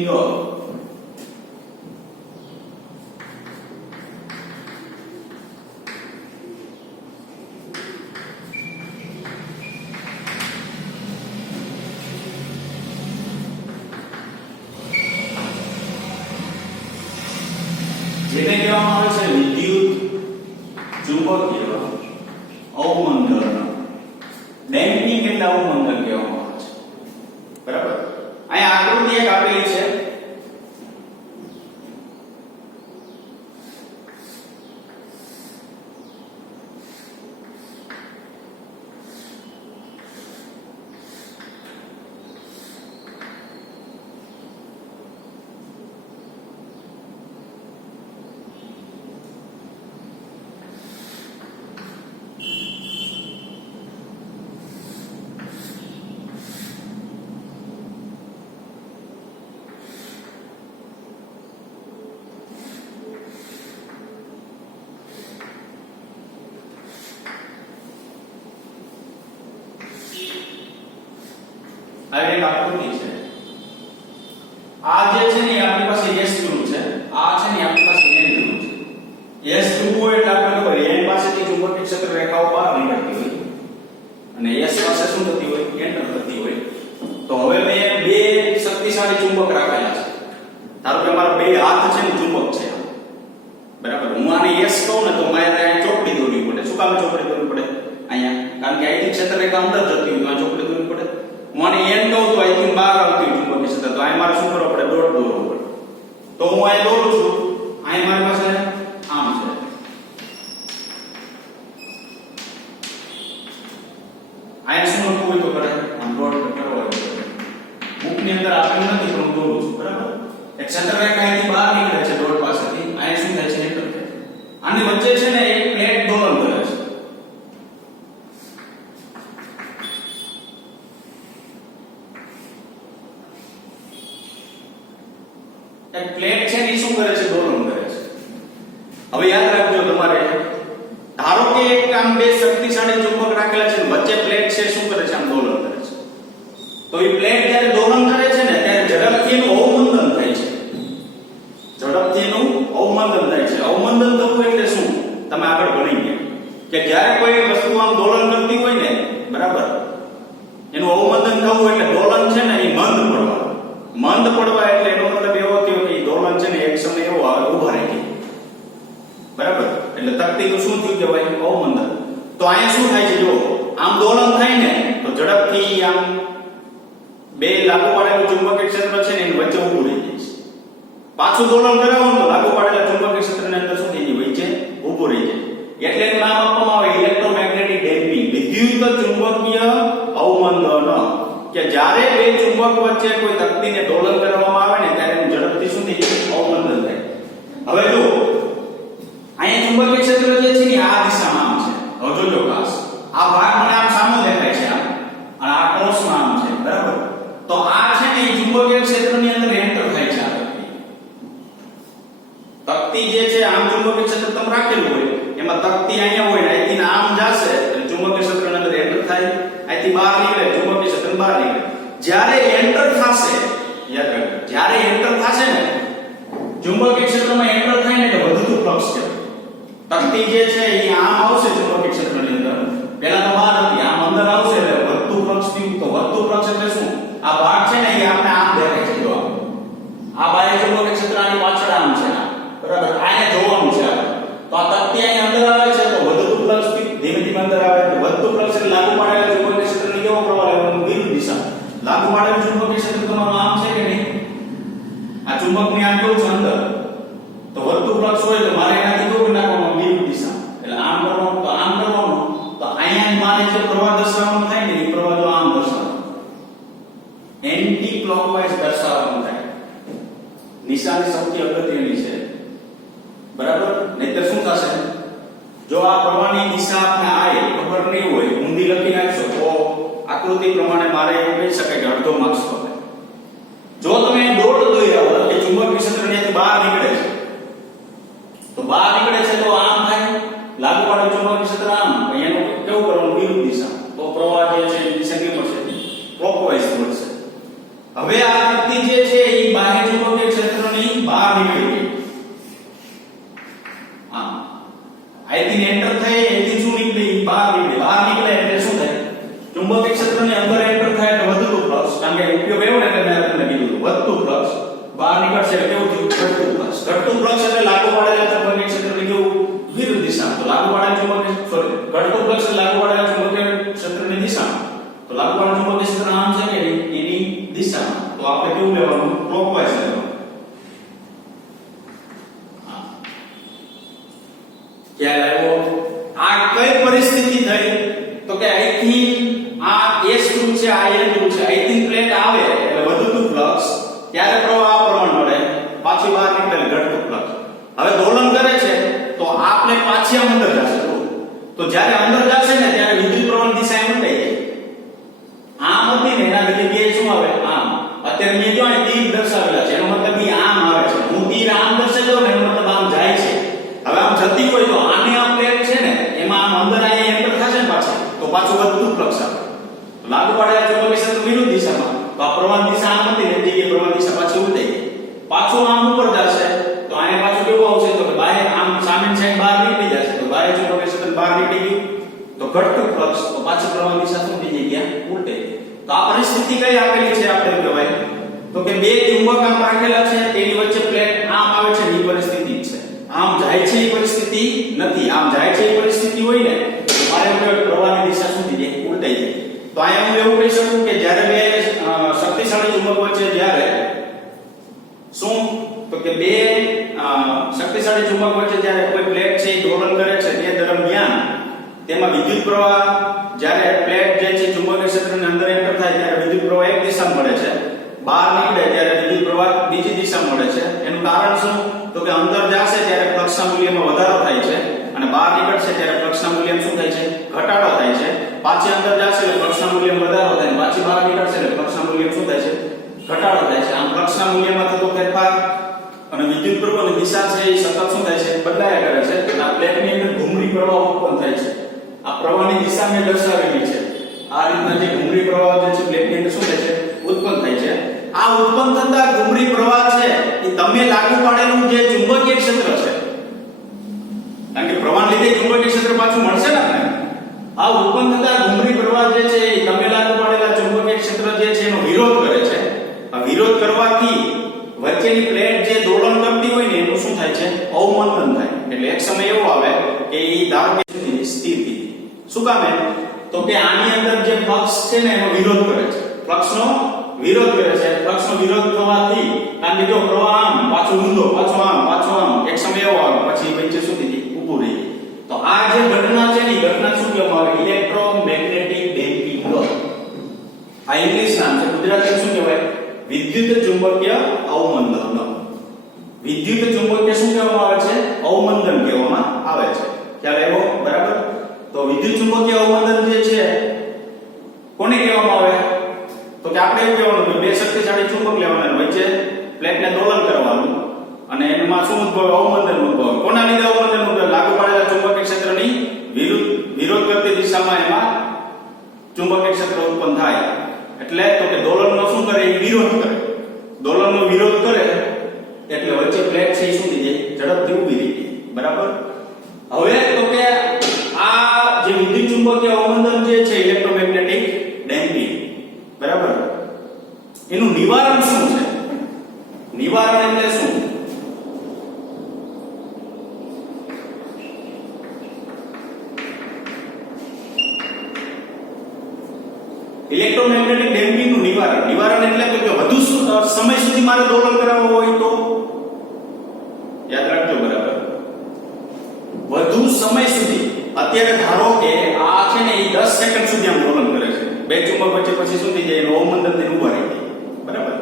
કહેવામાં આવે છે વિદ્યુત ચુંબકીય અવમંદન. ડેમ્પિંગ એટલે અવમંદન કહેવામાં આવે છે. બરાબર. અહીંયા આકૃતિ એક આપેલી છે. આ એક આકૃતિ છે. આ જે છે ને આપણી પાસે S ધ્રુવ છે, આ છે ને આપણી પાસે N ધ્રુવ છે. S ધ્રુવ હોય એટલે આપણે ખબર N પાસેથી ચુંબકીય ક્ષેત્ર રેખાઓ બહાર નીકળતી હોય અને S પાસે શું થતી હોય? એન્ટર થતી હોય. તો હવે મેં બે શક્તિશાળી ચુંબક રાખેલા છે. ધારો કે મારા બે હાથ છે ને ચુંબક છે. બરાબર. હું આને S કહું ને તો મારે અહીંયા ચોકડી દોરવી પડે. શું કામ ચોકડી દોરવી પડે? અહીંયા કારણ કે અહીંથી ક્ષેત્ર રેખા અંદર જતી હોય તો ચોકડી દોરવી પડે. હું આને N કહું તો અહીંથી બહાર આવતી ચુંબકીય ક્ષેત્ર તો અહીં મારે શું કરવું પડે? ડોટ દોરવો પડે. તો હું અહીં દોરું છું. અહીં મારી પાસે આમ છે. અહીં શું લખવું હોય તો કરે આમ ડોટ કરવો હોય. બુકની અંદર આપેલું નથી પણ હું દોરું છું. બરાબર. એક ક્ષેત્ર રેખા અહીંથી બહાર નીકળે છે ડોટ પાસેથી. અહીં શું થાય છે? એન્ટર થાય. આની વચ્ચે છે ને એક પ્લેટ દોલન કરે છે. એક પ્લેટ છે ને શું કરે છે? દોલન કરે છે. હવે યાદ રાખજો તમારે, ધારો કે એક આમ બે શક્તિશાળી ચુંબક રાખેલા છે વચ્ચે પ્લેટ છે શું કરે છે? આમ દોલન કરે છે. તો એ પ્લેટ જ્યારે દોલન કરે છે ને ત્યારે ઝડપથી એનું અવમંદન થાય છે. ઝડપથી એનું અવમંદન થાય છે. અવમંદન થવું એટલે શું? તમે આગળ ભણી ગયા કે જ્યારે કોઈ વસ્તુ આમ દોલન કરતી હોય ને, બરાબર, એનું અવમંદન થવું એટલે દોલન છે ને એ મંદ પડવા. મંદ પડવા એટલે એનો મતલબ એવો થયો કે દોલન છે ને એક સમય એવો આવે ઉભા રહી ગઈ. બરાબર. એટલે તકતીનું શું થયું કહેવાય? અવમંદન. તો અહીંયા શું થાય છે? જો આમ દોલન થાય ને તો ઝડપથી આમ બે લાગુ પાડેલું ચુંબકીય ક્ષેત્ર છે ને એની વચ્ચે ઊભું રહી જાય છે. પાછું દોલન કરાવો તો લાગુ પાડેલા ચુંબકીય ક્ષેત્રની અંદર શું થઈ જાય? વચ્ચે ઊભું રહી જાય. એટલે એનું નામ આપવામાં આવે ઇલેક્ટ્રોમેગ્નેટિક ડેમ્પિંગ, વિદ્યુત ચુંબકીય અવમંદન. કે જ્યારે બે ચુંબક વચ્ચે કોઈ તકતીને દોલન કરવામાં આવે ને ત્યારે એનું ઝડપથી શું થઈ જાય? અવમંદન થાય. હવે જો અહીંયા ચુંબકીય ક્ષેત્ર જે છે ને આ દિશામાં આમ છે. હવે જોજો ખાસ આ ભાગ મને આમ સામો દેખાય છે આમ, અને આ ક્રોસમાં આમ છે. બરાબર. તો આ છે ને ચુંબકીય ક્ષેત્રની અંદર એન્ટર થાય છે. આ તકતી જે છે આમ ચુંબકીય ક્ષેત્ર તમે રાખેલું હોય એમાં તકતી અહીંયા હોય ને અહીંથી આમ જશે એટલે ચુંબકીય ક્ષેત્રની અંદર એન્ટર થાય. અહીંથી બહાર નીકળે ચુંબકીય ક્ષેત્ર બહાર નીકળે. જ્યારે એન્ટર થશે, યાદ રાખજો, જ્યારે એન્ટર થશે ને ચુંબકીય ક્ષેત્રમાં એન્ટર થાય ને એટલે વધતું ફ્લક્સ છે. તકતી જે છે એ આમ આવશે ચુંબકીય ક્ષેત્રની અંદર, પહેલા તો બહાર હતી, આમ અંદર આવશે એટલે વધતું ફ્લક્સ થયું. તો વધતું ફ્લક્સ એટલે શું? આ ભાગ છે ને એ આપણે આમ દેખાય છે. જો આ બાહ્ય ચુંબકીય ક્ષેત્ર આની પાછળ આમ છે. બરાબર. આને જોવાનું છે આપણે. તો આ તકતી અહીં અંદર આવે છે તો વધતું ફ્લક્સ ધીમે ધીમે અંદર આવે. વધતું ફ્લક્સ એટલે લાગુ પાડેલા ચુંબકીય ક્ષેત્રની કેવો પ્રવાહ લેવાનો? વિરુદ્ધ દિશા. લાગુ પાડેલું ચુંબકીય ક્ષેત્ર તમારું આમ છે કે નહીં? આ ચુંબકની આમ કેવું છે? અંદર. તો વધતું ફ્લક્સ હોય તો મારે એનાથી કેવું નાખવાનું? વિરુદ્ધ દિશા. એટલે આમ કરવાનું તો આમ કરવાનું. તો અહીંયા મારે જે પ્રવાહ દર્શાવવાનો થાય ને એ પ્રવાહ જો આમ દર્શાવવાનો, એન્ટી ક્લોકવાઇઝ દર્શાવવાનું થાય. નિશાની સૌથી અગત્યની છે. બરાબર. નહીતર શું થશે? જો આ પ્રવાહની દિશા આપને આવે ખબર નહીં હોય, ઊંધી લખી નાખશો તો આકૃતિ પ્રમાણે મારે એવું કહી શકાય કે અડધો માર્ક્સ કપાય. જો તમે ડોટ દોર્યા હોય કે ચુંબકીય ક્ષેત્ર ત્યાંથી બહાર નીકળે છે તો બહાર નીકળે છે તો આમ થાય. લાગુ પાડેલું ચુંબકીય ક્ષેત્ર આમ, એનું કેવું કરવાનું? વિરુદ્ધ દિશા. તો પ્રવાહ જે છે એ દિશા કેવી મળશે? ક્લોકવાઇઝ મળશે. હવે આ તકતી જે છે એ બાહ્ય ચુંબકીય ક્ષેત્રની બહાર નીકળી ગઈ. અહીંથી એન્ટર થઈ, અહીંથી શું નીકળી? બહાર નીકળી. બહાર નીકળે એટલે શું થાય? ચુંબકીય ક્ષેત્રની અંદર એન્ટર થાય એટલે વધતું ફ્લક્સ. કારણ કે ઉપયોગ એવો ને એટલે મેં તમને કીધું વધતું ફ્લક્સ. બહાર નીકળશે એટલે કેવું થયું? ઘટતું ફ્લક્સ. ઘટતું ફ્લક્સ એટલે લાગુ પાડેલા ચુંબકીય ક્ષેત્ર દિશામાં. તો આપણે કેવું લેવાનું? ક્લોકવાઇઝ લેવાનું. ખ્યાલ આવ્યો? આ કઈ પરિસ્થિતિ થઈ? તો કે અહીંથી આ S ધ્રુવ છે, આ N ધ્રુવ છે, અહીંથી પ્લેટ આવે એટલે વધતું ફ્લક્સ, ત્યારે પ્રવાહ આ પ્રમાણ મળે, પાછી બહાર નીકળે ઘટતું ફ્લક્સ. હવે દોલન કરે છે તો આ પ્લેટ પાછી આમ અંદર જશે. તો જ્યારે અંદર જશે ને ત્યારે વિદ્યુત પ્રવાહની દિશા એમ થઈ જાય. આમ હતી ને એના જગ્યાએ શું આવે? આમ. અત્યારે મેં જો અહીં તીર દર્શાવેલા છે, એનો મતલબ ઈ આમ આવે છે. હું તીર આમ દર્શાવ્યો ને એનો મતલબ આમ જાય છે. હવે આમ જતી હોય તો આને આ પ્લેટ છે ને એમાં આમ અંદર આયા એન્ટર થશે ને પાછી, તો પાછું વધતું ફ્લક્સ આવે. લાગુ પાડેલા ચુંબકીય ક્ષેત્ર વિરુદ્ધ દિશામાં, તો આ પ્રવાહની દિશા આમ હતી ને જગ્યાએ પ્રવાહની દિશા પાછી ઉલટાઈ ગઈ. પાછું આમ ઉપર જશે તો આને પાછું કેવું આવશે? તો કે બહાર આમ સામેની સાઈડ બહાર નીકળી જશે. તો બહાર ચુંબકીય ક્ષેત્ર બહાર નીકળી ગયું તો ઘટતું ફ્લક્સ, તો પાછી પ્રવાહની દિશા શું થઈ ગઈ? ત્યાં ઉલટાઈ ગઈ. તો આ પરિસ્થિતિ કઈ આપેલી છે આપણે કહેવાય? તો કે બે ચુંબક આમ રાખેલા છે, તેની વચ્ચે પ્લેટ આમ આવે છે, એ પરિસ્થિતિ છે. આમ જાય છે એ પરિસ્થિતિ નથી. આમ જાય છે એ પરિસ્થિતિ હોય ને તો મારે પ્રવાહની દિશા શું થઈ જાય? ઉલટાઈ જાય. તો અહીંયા હું એવું કહી શકું કે જ્યારે બે શક્તિશાળી ચુંબક વચ્ચે જ્યારે શું? તો કે બે શક્તિશાળી ચુંબક વચ્ચે જ્યારે કોઈ પ્લેટ છે એ દોલન કરે છે તે દરમિયાન તેમાં વિદ્યુત પ્રવાહ, જ્યારે પ્લેટ જે છે ચુંબકીય ક્ષેત્રની અંદર એન્ટર થાય ત્યારે વિદ્યુત પ્રવાહ એક દિશામાં મળે છે, બહાર નીકળે ત્યારે વિદ્યુત પ્રવાહ બીજી દિશામાં મળે છે. એનું કારણ શું? તો કે અંદર જશે ત્યારે ફ્લક્સના મૂલ્યમાં વધારો થાય છે અને બહાર નીકળશે ત્યારે ફ્લક્સના મૂલ્યમાં શું થાય છે? ઘટાડો થાય છે. પાછી અંદર જશે એટલે ફ્લક્સના મૂલ્યમાં વધારો થાય, પાછી બહાર નીકળશે એટલે ફ્લક્સના મૂલ્યમાં શું થાય છે? ઘટાડો થાય છે. આમ ફ્લક્સના મૂલ્યમાં થતો ફેરફાર અને વિદ્યુત પ્રવાહની દિશા છે એ સતત શું થાય છે? બદલાયા કરે છે. આ પ્લેટની અંદર ઘૂમરી પ્રવાહ ઉત્પન્ન થાય છે. આ પ્રવાહની દિશા મેં દર્શાવેલી છે. આ રીતના જે ઘૂમરી પ્રવાહ જે છે પ્લેટની અંદર શું થાય છે? ઉત્પન્ન થાય છે. આ ઉત્પન્ન થતા ઘૂમરી પ્રવાહ છે એ તમે લાગુ પાડેલું જે ચુંબકીય ક્ષેત્ર છે, કારણ કે પ્રવાહ લીધે ચુંબકીય ક્ષેત્ર પાછું મળશે ને આપણે. આ ઉત્પન્ન થતા ઘૂમરી પ્રવાહ જે છે એ તમે લાગુ પાડેલા ચુંબકીય ક્ષેત્ર જે છે એનો વિરોધ કરે છે. આ વિરોધ કરવાથી વચ્ચેની પ્લેટ જે દોલન કરતી હોય ને એનું શું થાય છે? અવમંદન થાય. એટલે એક સમય એવો આવે કે એ ધારો કે સ્થિર થઈ. શું કામે? તો કે આની અંદર જે ફ્લક્સ છે ને એનો વિરોધ કરે છે. ફ્લક્સનો વિરોધ કરે છે. ફ્લક્સનો વિરોધ થવાથી કારણ કે જો પ્રવાહ આમ પાછું ઊંધો, પાછો આમ, પાછો આમ, એક સમય એવો આવે પછી વચ્ચે શું થઈ જાય? ઊભું રહી. તો આ જે ઘટના છે ને ઘટના શું કહેવામાં આવે? ઇલેક્ટ્રોમેગ્નેટિક ડેમ્પિંગ લો. આ ઇંગ્લિશ નામ છે. ગુજરાતીમાં શું કહેવાય? વિદ્યુત ચુંબકીય અવમંદન. વિદ્યુત ચુંબકીય શું કહેવામાં આવે છે? અવમંદન કહેવામાં આવે છે. ખ્યાલ આવ્યો? બરાબર. તો વિદ્યુત ચુંબકીય અવમંદન જે છે કોને કહેવામાં આવે? તો કે આપણે એવું કહેવાનું કે બે શક્તિશાળી ચુંબક લેવાના, વચ્ચે પ્લેટને દોલન કરવાનું અને એમાં શું ઉદ્ભવે? અવમંદન ઉદ્ભવે. કોના લીધે અવમંદન ઉદ્ભવે? લાગુ પાડેલા ચુંબકીય ક્ષેત્રની વિરોધ કરતી દિશામાં એમાં ચુંબકીય ક્ષેત્ર ઉત્પન્ન થાય. એટલે તો કે દોલનનો શું કરે? એ વિરોધ કરે. દોલનનો વિરોધ કરે એટલે વચ્ચે પ્લેટ છે એ શું થઈ જાય? ઝડપથી ઊભી રહી જાય. બરાબર. હવે તો કે આ જે વિદ્યુત ચુંબકીય અવમંદન જે છે ઇલેક્ટ્રોમેગ્નેટિક ડેમ્પિંગ, બરાબર, એનું નિવારણ શું છે? નિવારણ એટલે શું? ઇલેક્ટ્રોમેગ્નેટિક ડેમ્પિંગ નું નિવારણ એટલે કે વધુ સમય સુધી મારે દોલન કરાવવું હોય તો યાદ રાખજો. બરાબર. વધુ સમય સુધી. અત્યારે ધારો કે આ છે ને એ 10 સેકન્ડ સુધી આમ દોલન કરે છે. બે ચુંબક વચ્ચે પછી શું થઈ જાય? એનું અવમંદન થઈને ઊભા રહી જાય. બરાબર.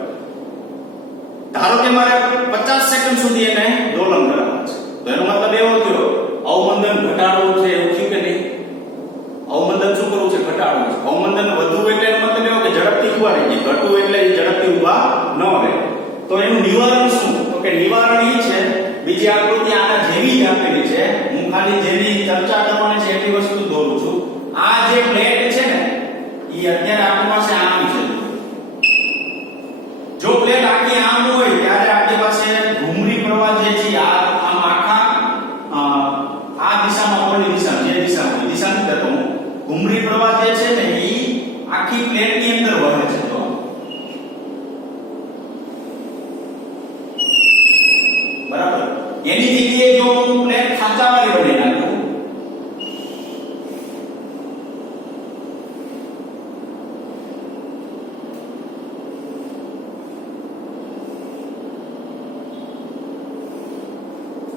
ધારો કે મારે 50 સેકન્ડ સુધી એને દોલન કરાવવું છે, તો એનો મતલબ એવો થયો અવમંદન ઘટાડવું છે. એવું થયું કે નહીં? અવમંદન શું કરવું છે? ઘટાડવું છે. અવમંદન વધવું એટલે એનો મતલબ એવો કે ઝડપથી ઊભા રહી જાય. ઘટવું એટલે ઝડપથી ઊભા ન રહે. તો એનું નિવારણ શું? તો કે નિવારણ એ છે, બીજી આકૃતિ આના જેવી જ આપેલી છે. હું ખાલી જેની ચર્ચા કરવાની છે એટલી વસ્તુ દોરું છું. આ જે પ્લેટ છે ને એ અત્યારે આપણી પાસે આમ છે. જો પ્લેટ આખી આમ હોય ત્યારે આપણી પાસે ઘૂમરી પ્રવાહ જે છે આમ આખા આ દિશામાં કોઈ દિશા જે દિશામાં દિશાની થતો ઘૂમરી પ્રવાહ જે છે ને એ આખી પ્લેટની અંદર વહે છે. તો બરાબર. એની જગ્યાએ જો હું પ્લેટ ખાંચાવાળી બનાવી નાખું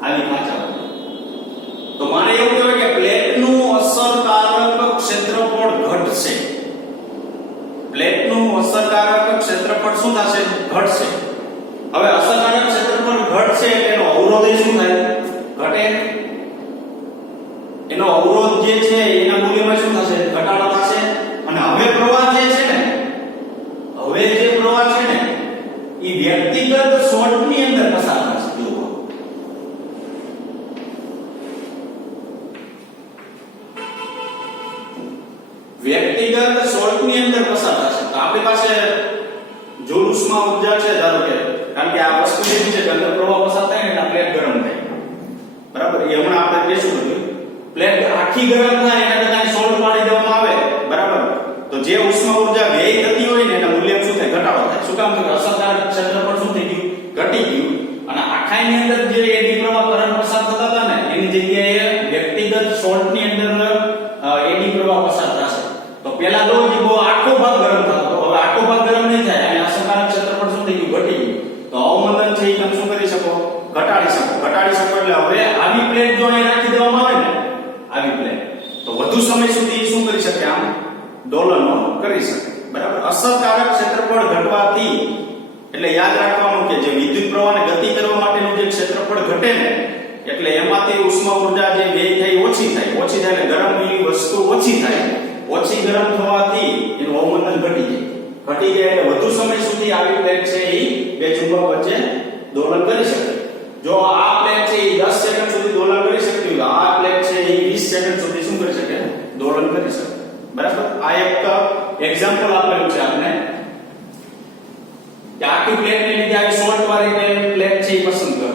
આવી પાછા. તો મારે એવું કહેવાય કે પ્લેટનું અસરકારક ક્ષેત્રફળ ઘટશે. પ્લેટનું અસરકારક ક્ષેત્રફળ શું થશે? ઘટશે. હવે અસરકારક ક્ષેત્રફળ ઘટશે એટલે એનો અવરોધ શું થાય? ઘટે. એનો અવરોધ જે છે એના મૂલ્યમાં શું થશે? ઘટાડો થશે. અને હવે પ્રવાહ જે છે ને, હવે જે પ્રવાહ છે ને એ વ્યક્તિગત સ્રોતની અંદર પસાર થશે. જુઓ, વ્યક્તિગત સ્રોતની અંદર પસાર થશે. તો આપણી પાસે જો ઉષ્મા ઊર્જા છે, ધારો કે, કારણ કે આ વસ્તુ એવી છે કે અંદર પ્રવાહ પસાર થાય ને એટલે પ્લેટ ગરમ થાય. બરાબર? એ હમણાં આપણે કહેશું બધું. પ્લેટ આખી ગરમ થાય એના કરતા સોલ્ટ પાડી દેવામાં આવે. બરાબર? તો જે ઉષ્મા ઊર્જા વ્યય થતી હોય ને એના મૂલ્ય શું થાય? ઘટાડો થાય. શું કામ? કે અસરકારક ક્ષેત્રફળ શું થઈ ગયું? ઘટી ગયું. અને આખાની અંદર જે એડી પ્રવાહ કરંટ પસાર થતા હતા ને એની જગ્યાએ વ્યક્તિગત સોલ્ટની અંદર એડી પ્રવાહ પસાર થશે. તો પેલા લો જે બહુ આખો ભાગ ગરમ થતો, હવે આખો ભાગ ગરમ નહીં થાય અને અસરકારક ક્ષેત્રફળ શું થઈ ગયું? ઘટી ગયું. તો અવમંદન છે એ તમે શું કરી શકો? ઘટાડી શકો. ઘટાડી શકો એટલે હવે આવી પ્લેટ જો અહીં રાખી દેવામાં આવે ને, આવી પ્લેટ, તો વધુ સમય સુધી શું કરી શકે? આમ દોલનો કરી શકે. બરાબર? અસરકારક ક્ષેત્રફળ ઘટવાથી એટલે યાદ રાખવાનું કે જે વિદ્યુત પ્રવાહને ગતિ કરવા માટેનું જે ક્ષેત્રફળ ઘટે ને એટલે એમાંથી ઉષ્મા ઊર્જા જે વ્યય થઈ ઓછી થાય. ઓછી થાય એટલે ગરમની વસ્તુ ઓછી થાય. ઓછી ગરમ થવાથી એનું અવમંદન ઘટી જાય. ઘટી જાય એટલે વધુ સમય સુધી આવી પ્લેટ છે એ બે ચુંબક વચ્ચે દોલન કરી શકે. જો આ પ્લેટ છે એ 10 સેકન્ડ સુધી દોલન કરી શકતી હોય, આ પ્લેટ છે એ 20 સેકન્ડ સુધી શું કરી શકે? દોલન કરી શકે. બરાબર? આ એક એક્ઝામ્પલ આપેલું છે આપણે કે આખી પ્લેટને લીધે આ સોલ્ટ વાળી પ્લેટ છે એ પસંદ કરો.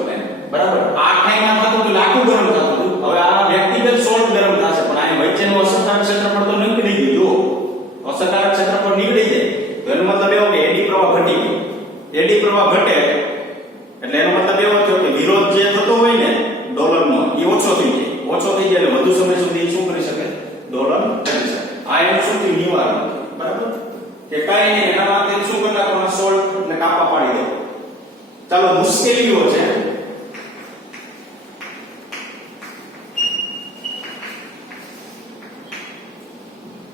બરાબર? આ ખાઈમાં થતું હતું આખું ગરમ થતું હતું. હવે આ વ્યક્તિગત સોલ્ટ ગરમ થશે પણ આ વચ્ચેનું અસરકારક ક્ષેત્રફળ તો નીકળી ગયું. જો અસરકારક ક્ષેત્રફળ નીકળી જાય તો એનો મતલબ એવો કે એડી પ્રવાહ ઘટી ગયો. એડી પ્રવાહ ઘટે એટલે એનો મતલબ એવો થયો કે વિરોધ જે થતો હોય ને દોલનનો એ ઓછો થઈ જાય. ઓછો થઈ જાય એટલે વધુ સમય સુધી શું કરી શકે? દોલન કરી શકે. આ એનું શું થયું? નિવારણ. બરાબર? કે કાઈ નહીં, એના માટે શું કરવાનું? સોલ્ટ એટલે કાપા પાડી દો. ચાલો, મુશ્કેલીઓ છે.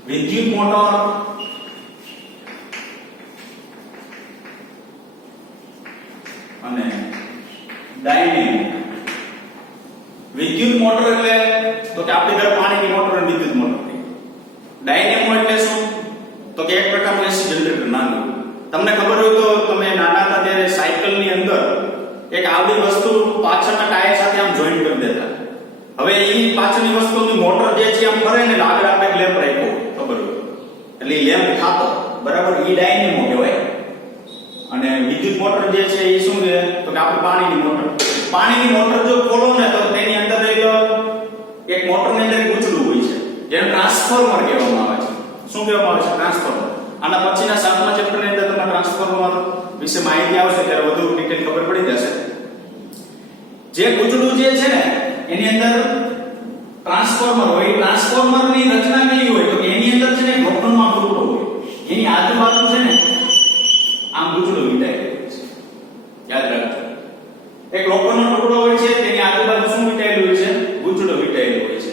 વિદ્યુત મોટર અને ડાયનેમિક. વિદ્યુત મોટર એટલે તો કે આપણી ઘરે પાણીની મોટર અને વિદ્યુત મોટર. ડાયનેમો એટલે શું? તો કે એક પ્રકારનું એસી જનરેટર નાનું. તમને ખબર હોય તો તમે નાના હતા ત્યારે સાયકલની અંદર એક આવડી વસ્તુ પાછળના ટાયર સાથે આમ જોઈન્ટ કરી દેતા. હવે એ પાછળની વસ્તુની મોટર જે છે આમ ફરે ને આગળ આપણે લેમ્પ રાખ્યો, ખબર હોય એટલે લેમ્પ થાતો. બરાબર? એ ડાયનેમો કહેવાય. અને વિદ્યુત મોટર જે છે એ શું છે? તો કે આપણે પાણીની મોટર. પાણીની મોટર જો ખોલો ને તો તેની અંદર એક મોટરની અંદર ગૂંચળું હોય છે જેને ટ્રાન્સફોર્મર કહેવામાં આવે છે. શું કહેવામાં આવે છે? ટ્રાન્સફોર્મર. આના પછીના 7મા ચેપ્ટરની અંદર તમને ટ્રાન્સફોર્મર વિશે માહિતી આવશે ત્યારે વધુ ડિટેલ ખબર પડી જશે. જે ગૂંચળું જે છે ને એની અંદર ટ્રાન્સફોર્મર હોય. ટ્રાન્સફોર્મરની રચના કેવી હોય? તો કે એની અંદર છે ને લોખંડનો ટુકડો હોય. એની આજુબાજુ છે ને આમ ગૂંચળું વીંટાયેલું હોય છે. યાદ રાખજો, એક લોખંડનો ટુકડો હોય છે તેની આજુબાજુ શું વીંટાયેલું હોય છે? ગૂંચળું વીંટાયેલું હોય છે.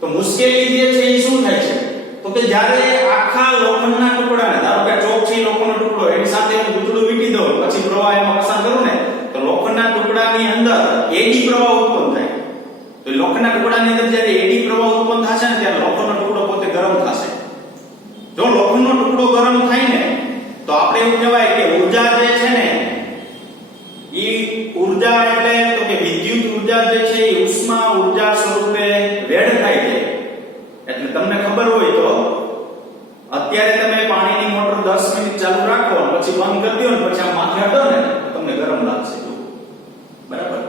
તો મુશ્કેલી જે છે એ શું થાય છે? તો કે જ્યારે આખા લોખંડના ટુકડાને, ધારો કે ચોક છે લોખંડનો ટુકડો, એની સાથે હું ગૂંચળું વીંટી દઉં પછી પ્રવાહ એમાં પસાર કરું ને તો લોખંડના ટુકડાની અંદર એડી પ્રવાહ ઉત્પન્ન થાય. તો લોખંડના ટુકડાની અંદર જ્યારે એડી પ્રવાહ ઉત્પન્ન થશે ને ત્યારે લોખંડનો ટુકડો પોતે ગરમ થશે. જો લોખંડનો ટુકડો ગરમ થાય ને તો આપણે એવું કહેવાય કે ઊર્જા જે છે ને એ ઊર્જા એટલે તો કે વિદ્યુત ઊર્જા જે છે એ ઉષ્મા ઊર્જા સ્વરૂપે વેડફાઈ જાય. એટલે તમને ખબર હોય તો અત્યારે તમે પાણીની મોટર 10 મિનિટ ચાલુ રાખો પછી બંધ કરી દો ને પછી આ માથે હટો ને તમને ગરમ લાગશે. બરાબર?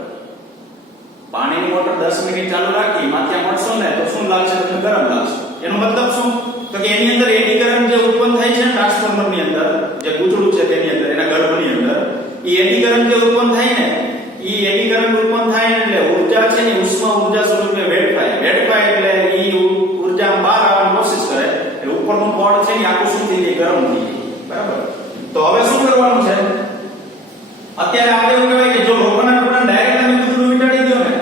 પાણીની મોટર 10 મિનિટ ચાલુ રાખી માથે મળશો ને તો શું લાગશે? તમને ગરમ લાગશે. એનો મતલબ શું? તો કે એની અંદર એડી કરંટ જે ઉત્પન્ન થાય છે ટ્રાન્સફોર્મરની અંદર જે ગૂંચળું છે તેની અંદર એના ગર્ભની અંદર એ એડી કરંટ જે ઉત્પન્ન થાય ને એ એડી કરંટ ઉત્પન્ન થાય એટલે ઊર્જા છે ને ઉષ્મા ઊર્જા સ્વરૂપે વેડફાય. વેડફાય એટલે એ ઊર્જા બહાર આવવાની કોશિશ કરે એટલે ઉપરનું પડ છે ને આખું શું થઈ જાય? ગરમ થઈ જાય. બરાબર? તો હવે શું કરવાનું છે? અત્યારે આપણે એવું કહેવાય કે જો લોખંડના ટુકડાને ડાયરેક્ટ તમે ગૂંચળું વીંટાડી દો ને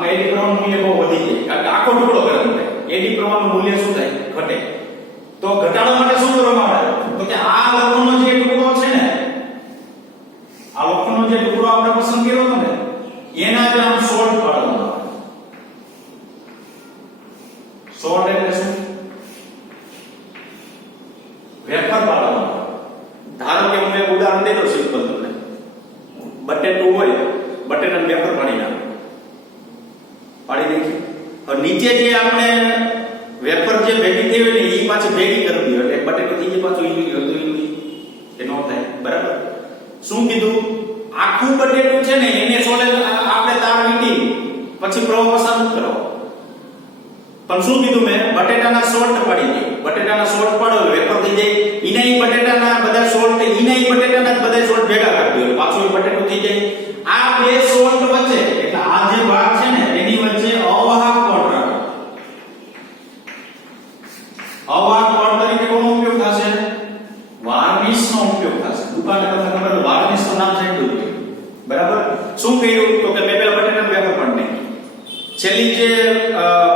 આમાં એડી પ્રવાહનું મૂલ્ય બહુ વધી જાય કારણ કે આખો ટુકડો ગરમ થાય એડી પ્રવાહનું મૂલ્ય શું થાય ઘટે તો ઘટાડવા માટે શું કરવામાં આવે તો કે આ લોખંડનો જે ટુકડો છે ને આ લોખંડનો જે ટુકડો આપણે પસંદ કર્યો હતો ને એના જ આમ સોલ્ટ પાડવામાં આવે સોલ્ટ એટલે શું વેફર પાડવામાં આવે ધારો કે હું એક ઉદાહરણ દઈ દઉં સિમ્પલ તમને બટેટું હોય બટેટાને વેફર પાડી નાખો પાડી નાખી હવે નીચે જે આપણે વેફર જે ભેગી થઈ હોય ને એ પાછી ભેગી કરવી હોય એટલે બટેટું થઈ જાય પાછું ઈલી કે નો થાય બરાબર શું કીધું આખું બટેટું છે ને એને સોલે આપણે તાર વીટી પછી પ્રવાહ પસાર કરો પણ શું કીધું મેં બટેટાના સોલ્ટ પાડી દે બટેટાના સોલ્ટ પાડો વેફર થઈ જાય ઈનાઈ બટેટાના બધા સોલ્ટ ઈનાઈ બટેટાના બધા સોલ્ટ ભેગા કરી દો પાછું બટેટું થઈ જાય આ બે સોલ્ટ વચ્ચે એટલે આ જે ભાગ છે ને એની વચ્ચે અવાહક કોણ રાખો અવાહક કોણ તરીકે કોનો ઉપયોગ થશે વાર્નિશનો ઉપયોગ થશે દુકાને તમને ખબર વાર્નિશનું નામ સાંભળ્યું છે બરાબર શું કર્યું તો કે મેં પેલા બટેટાનું વેફર પાડી નાખી છેલ્લી જે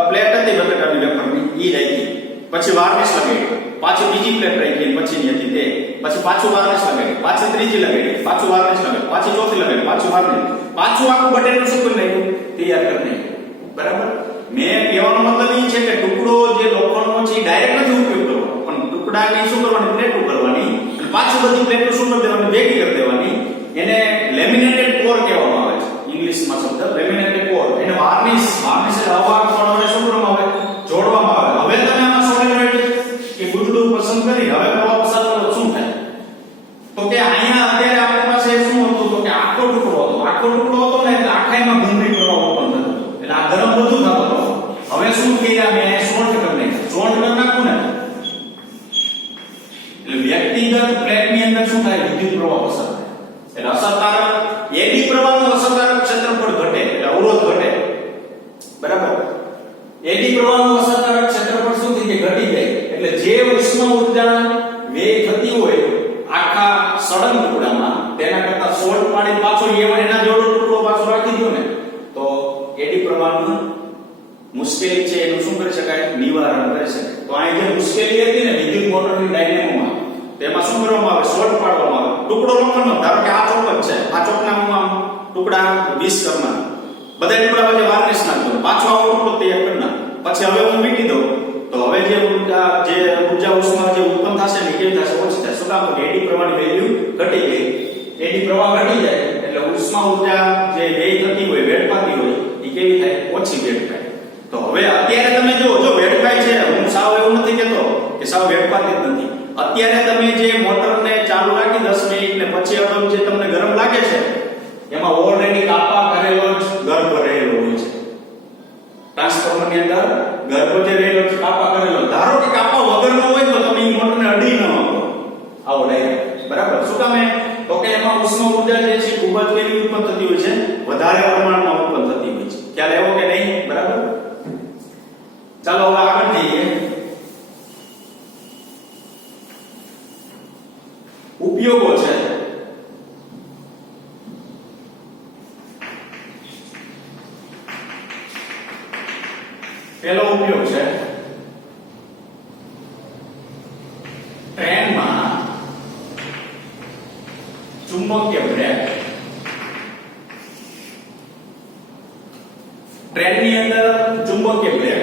પ્લેટ હતી બટેટાની વેફરની ઈ રાખી પછી વાર્નિશ લગાડી પાછી બીજી પ્લેટ રાખી પછીની હતી તે પછી પાછું વાર્નિશ લગાડી પાછી ત્રીજી લગાડી પાછું વાર્નિશ લગાડી પાછી ચોથી લગાડી પાછું વાર્નિશ પાછું આખું બટેટું શું કરી નાખ્યું તૈયાર કરી નાખ્યું બરાબર મેં કહેવાનો મતલબ એ છે કે ટુકડો જે લોખંડનો છે ડાયરેક્ટ નથી ઉપયોગ કરવો પણ ટુકડાની શું કરવાની પ્લેટો કરવાની અને પાછું બધી પ્લેટો શું કરી દેવાની ભેગી કરી દેવાની એને લેમિનેટેડ કોર કહેવામાં આવે છે ઇંગ્લિશમાં શબ્દ લેમિનેટેડ કોર એને વાર્નિશ એટલે અવાહક કોણ હવે શું કરવામાં આવે જોડવામાં આવે હવે તમે આમાં સોલિડ કે ગુંદડું પસંદ કરી હવે પ્રવાહ પસાર કરો શું થાય તો કે અહીંયા અત્યારે આપણી પાસે શું હતું તો કે આખો ટુકડો હતો ને એટલે આખાઈમાં ગુંદડી પ્રવાહ ઉત્પન્ન થતો એટલે આ ગરમ બધું થતું હતું હવે શું કર્યા મેં સોલ્ટ કરી નાખ્યું સોલ્ટ કરી નાખું ને એટલે વ્યક્તિગત પ્લેટની અંદર શું થાય વિદ્યુત પ્રવાહ પસાર થાય એટલે અસરકારક એડી પ્રવાહનું અસરકારક ક્ષેત્રફળ ઘટે એટલે અવરોધ ઘટે બરાબર એડી પ્રવાહનું અસરકારક ક્ષેત્રફળ શું થઈ જાય ઘટી જાય એટલે જે ઉષ્મા ઊર્જા વ્યય થતી હોય આખા સળંગ ટુકડામાં તેના કરતા સોલ્ટ પાડી પાછો એના જેવડો ટુકડો પાછો રાખી દો ને તો એડી પ્રવાહની મુશ્કેલી છે એનું શું કરી શકાય નિવારણ કરી શકાય તો અહીં જે મુશ્કેલી હતી ને વિદ્યુત મોટરની ડાયનેમોમાં તેમાં શું કરવામાં આવે સોલ્ટ પાડવામાં આવે ટુકડો લોખંડનો ધારો કે આ ચોક જ છે આ ચોકના હું આમ ટુકડા 20 કરના બધા ટુકડા વચ્ચે વાર્નિશ નાખો પાછો આવો ટુકડો તૈયાર કરી નાખ પછી હવે હું મીટી દઉં તો હવે જે ઊર્જા ઉષ્મા જે ઉત્પન્ન થશે ને કેવી થશે ઓછી થશે શું કામ તો એડી પ્રવાહની વેલ્યુ ઘટી ગઈ એડી પ્રવાહ ઘટી જાય એટલે ઉષ્મા ઊર્જા જે વ્યય થતી હોય વેડફાતી હોય એ કેવી થાય ઓછી વેડફાય તો હવે અત્યારે તમે જો વેડફાય છે હું સાવ એવું નથી કહેતો કે સાવ વેડફાતી જ નથી અત્યારે તમે જે મોટરને ચાલુ રાખી 10 મિનિટ ને પછી હવે જે તમને ગરમ લાગે છે એમાં ઓલરેડી કાપા કરેલો જ ગર્ભ રહેલો હોય છે ટ્રાન્સફોર્મરની અંદર ગર્ભ જે રહેલો છે કાપા કરેલો ધારો કે કાપા વગરનો હોય તો તમે મોટરને અડી ન આપો આવો ડાયરેક્ટ બરાબર શું કામે તો કે એમાં ઉષ્મા ઊર્જા જે છે ખૂબ જ કેવી ઉત્પન્ન થતી હોય છે વધારે પ્રમાણમાં ઉત્પન્ન થતી હોય છે ખ્યાલ આવ્યો કે નહીં બરાબર ચાલો હવે આગળ જઈએ ઉપયોગો છે પહેલો ઉપયોગ છે ટ્રેનમાં ચુંબકીય બ્રેક ટ્રેનની અંદર ચુંબકીય બ્રેક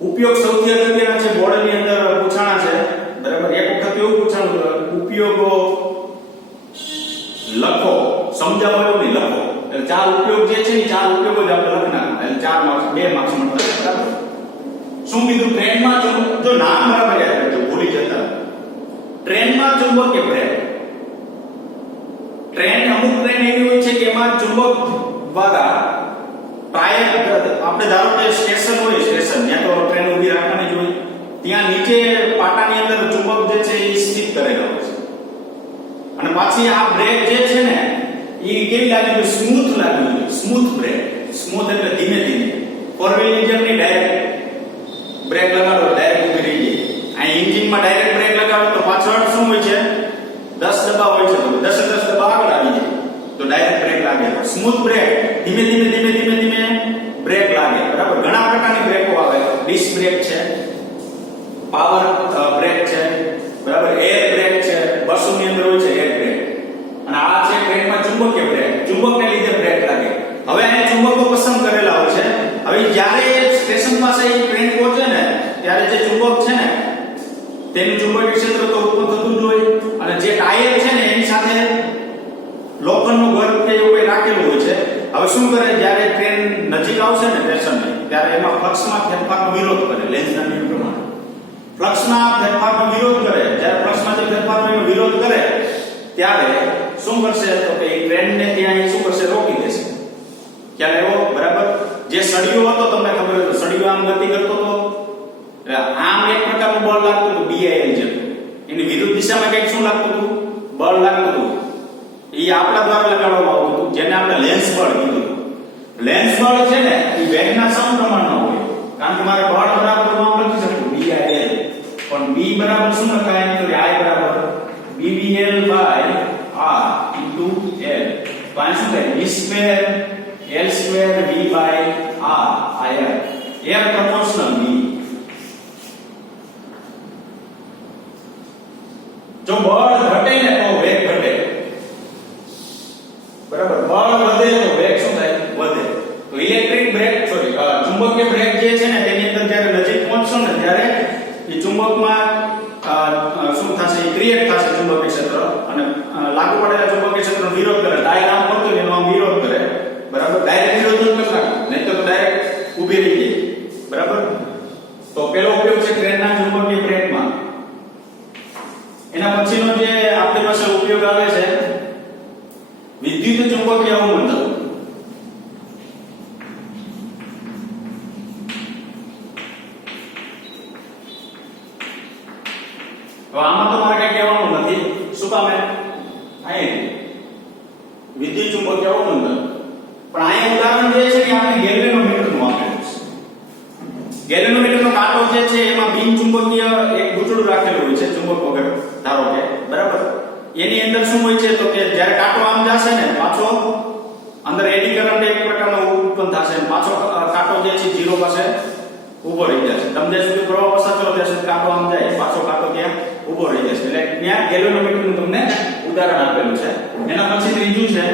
ઉપયોગ સૌથી અગત્યના છે બોર્ડની અંદર પૂછાણા છે બરાબર એક વખત એવું પૂછાણું ઉપયોગો લખો સમજાવો એવું નહીં લખો એટલે ચાર ઉપયોગ જે છે ને ચાર ઉપયોગો જ આપણે લખી નાખવાના એટલે 4 માર્ક્સ 2 માર્ક્સ મળતા બરાબર શું કીધું ટ્રેનમાં જો નામ બરાબર યાદ રાખજો ભૂલી જતા ટ્રેનમાં ચુંબકીય બ્રેક ટ્રેન અમુક ટ્રેન એવી હોય છે કે એમાં ચુંબક દ્વારા પ્રાય આપણે ધારો કે સ્ટેશન હોય સ્ટેશન ત્યાં તો ટ્રેન ઊભી રાખવાની હોય ત્યાં નીચે પાટાની અંદર ચુંબક જે છે એ સ્થિત કરેલો હોય છે અને પાછી આ બ્રેક જે છે ને એ કેવી લાગે છે સ્મૂથ લાગે છે સ્મૂથ બ્રેક સ્મૂથ એટલે ધીમે ધીમે ફોર વ્હીલ એન્જિન ની ડાયરેક્ટ બ્રેક લગાડો ડાયરેક્ટ ઊભી રહી જાય આ એન્જિનમાં ડાયરેક્ટ બ્રેક લગાડો તો પાછળ શું હોય છે 10 ડબ્બા હોય છે તો 10 ડબ્બા આગળ આવી જાય તો ડાયરેક્ટ બ્રેક લાગે સ્મૂથ બ્રેક ધીમે ધીમે ચુંબકીય ક્ષેત્ર તો ઉત્પન્ન થતું જ હોય, અને જે ટાયર છે ને એની સાથે લોખંડનું વર્ગ કે એવું કંઈ રાખેલું હોય છે. હવે શું કરે, જ્યારે ટ્રેન નજીક આવશે ને સ્ટેશનની, ત્યારે એમાં ફ્લક્સમાં ફેરફારનો વિરોધ કરે. લેન્ઝના નિયમ પ્રમાણે ફ્લક્સના ફેરફારનો વિરોધ કરે. જ્યારે ફ્લક્સમાં જે ફેરફારનો વિરોધ કરે ત્યારે શું કરશે, તો કે એ ટ્રેનને ત્યાં શું કરશે, રોકી દેશે. ખ્યાલ આવ્યો? બરાબર. જે સળિયો હતો, તમને ખબર હોય તો સળિયો આમ ગતિ કરતો હતો, આમ એક પ્રકારનું બળ લાગતું હતું, BIL જેવું. એની વિરુદ્ધ દિશામાં કંઈક શું લાગતું હતું, બળ લાગતું હતું. એ આપણા દ્વારા લગાડવામાં આવતું હતું, જેને આપણે લેન્સ બળ કીધું. લેન્સ બળ છે ને એ વેગના સમપ્રમાણમાં હોય, કારણ કે મારે બળ બરાબર નામ લખી શકું BIL, પણ B બરાબર શું લખાય, તો I બરાબર BVL by R into L. તો આ શું થાય, V square L square V by R આયર F પ્રપોર્શનલ B. જો બળ ઘટે ને તો વેગ ઘટે, બરાબર. બળ વધે તો વેગ શું થાય, વધે. તો ઇલેક્ટ્રિક બ્રેક ચુંબકીય બ્રેક જે છે ને તેની અંદર જ્યારે નજીક પહોંચશો ને ત્યારે એ ચુંબકમાં શું થશે, ક્રિએટ થશે ચુંબકીય ક્ષેત્ર, અને લાગુ પડેલા ચુંબકીય ક્ષેત્રનો વિરોધ કરે. ટાયર આમ ફરતો એનો આમ વિરોધ કરે, બરાબર. ડાયરેક્ટ વિરોધ ન કરતા, નહીં તો ડાયરેક્ટ ઊભી રહી જાય, બરાબર. તો પેલો ઉપયોગ છે ટ્રેનના ચુંબકીય બ્રેકમાં. એના પછીનો જે આપણી પાસે ઉપયોગ આવે છે વિદ્યુત ચુંબકીય અવમંદન. તો આમાં તો મારે કઈ કહેવાનું નથી, શું કામ અહીં વિદ્યુત ચુંબકીય અવમંદન. પણ અહીંયા ઉદાહરણ જે છે કે આપણે ગેલ્વેનોમીટરનું આપેલું છે. ગેલ્વેનોમીટરનો કાંટો જે છે એમાં બિન ચુંબકીય એક ગૂંચળું રાખેલું હોય છે, ચુંબક વગર, ધારો કે, બરાબર. એની અંદર શું હોય છે, તો કે જ્યારે કાંટો આમ જશે ને પાછો અંદર એડી કરંટ એક પ્રકારનો ઉત્પન્ન થશે, પાછો કાંટો જે છે 0 પાસે ઊભો રહી જશે. તમને સુધી પ્રવાહ પસાર થતો જશે, કાંટો આમ જાય, પાછો કાંટો ત્યાં ઊભો રહી જશે. એટલે ત્યાં ગેલ્વેનોમીટરનું તમને ઉદાહરણ આપેલું છે. એના પછી ત્રીજું છે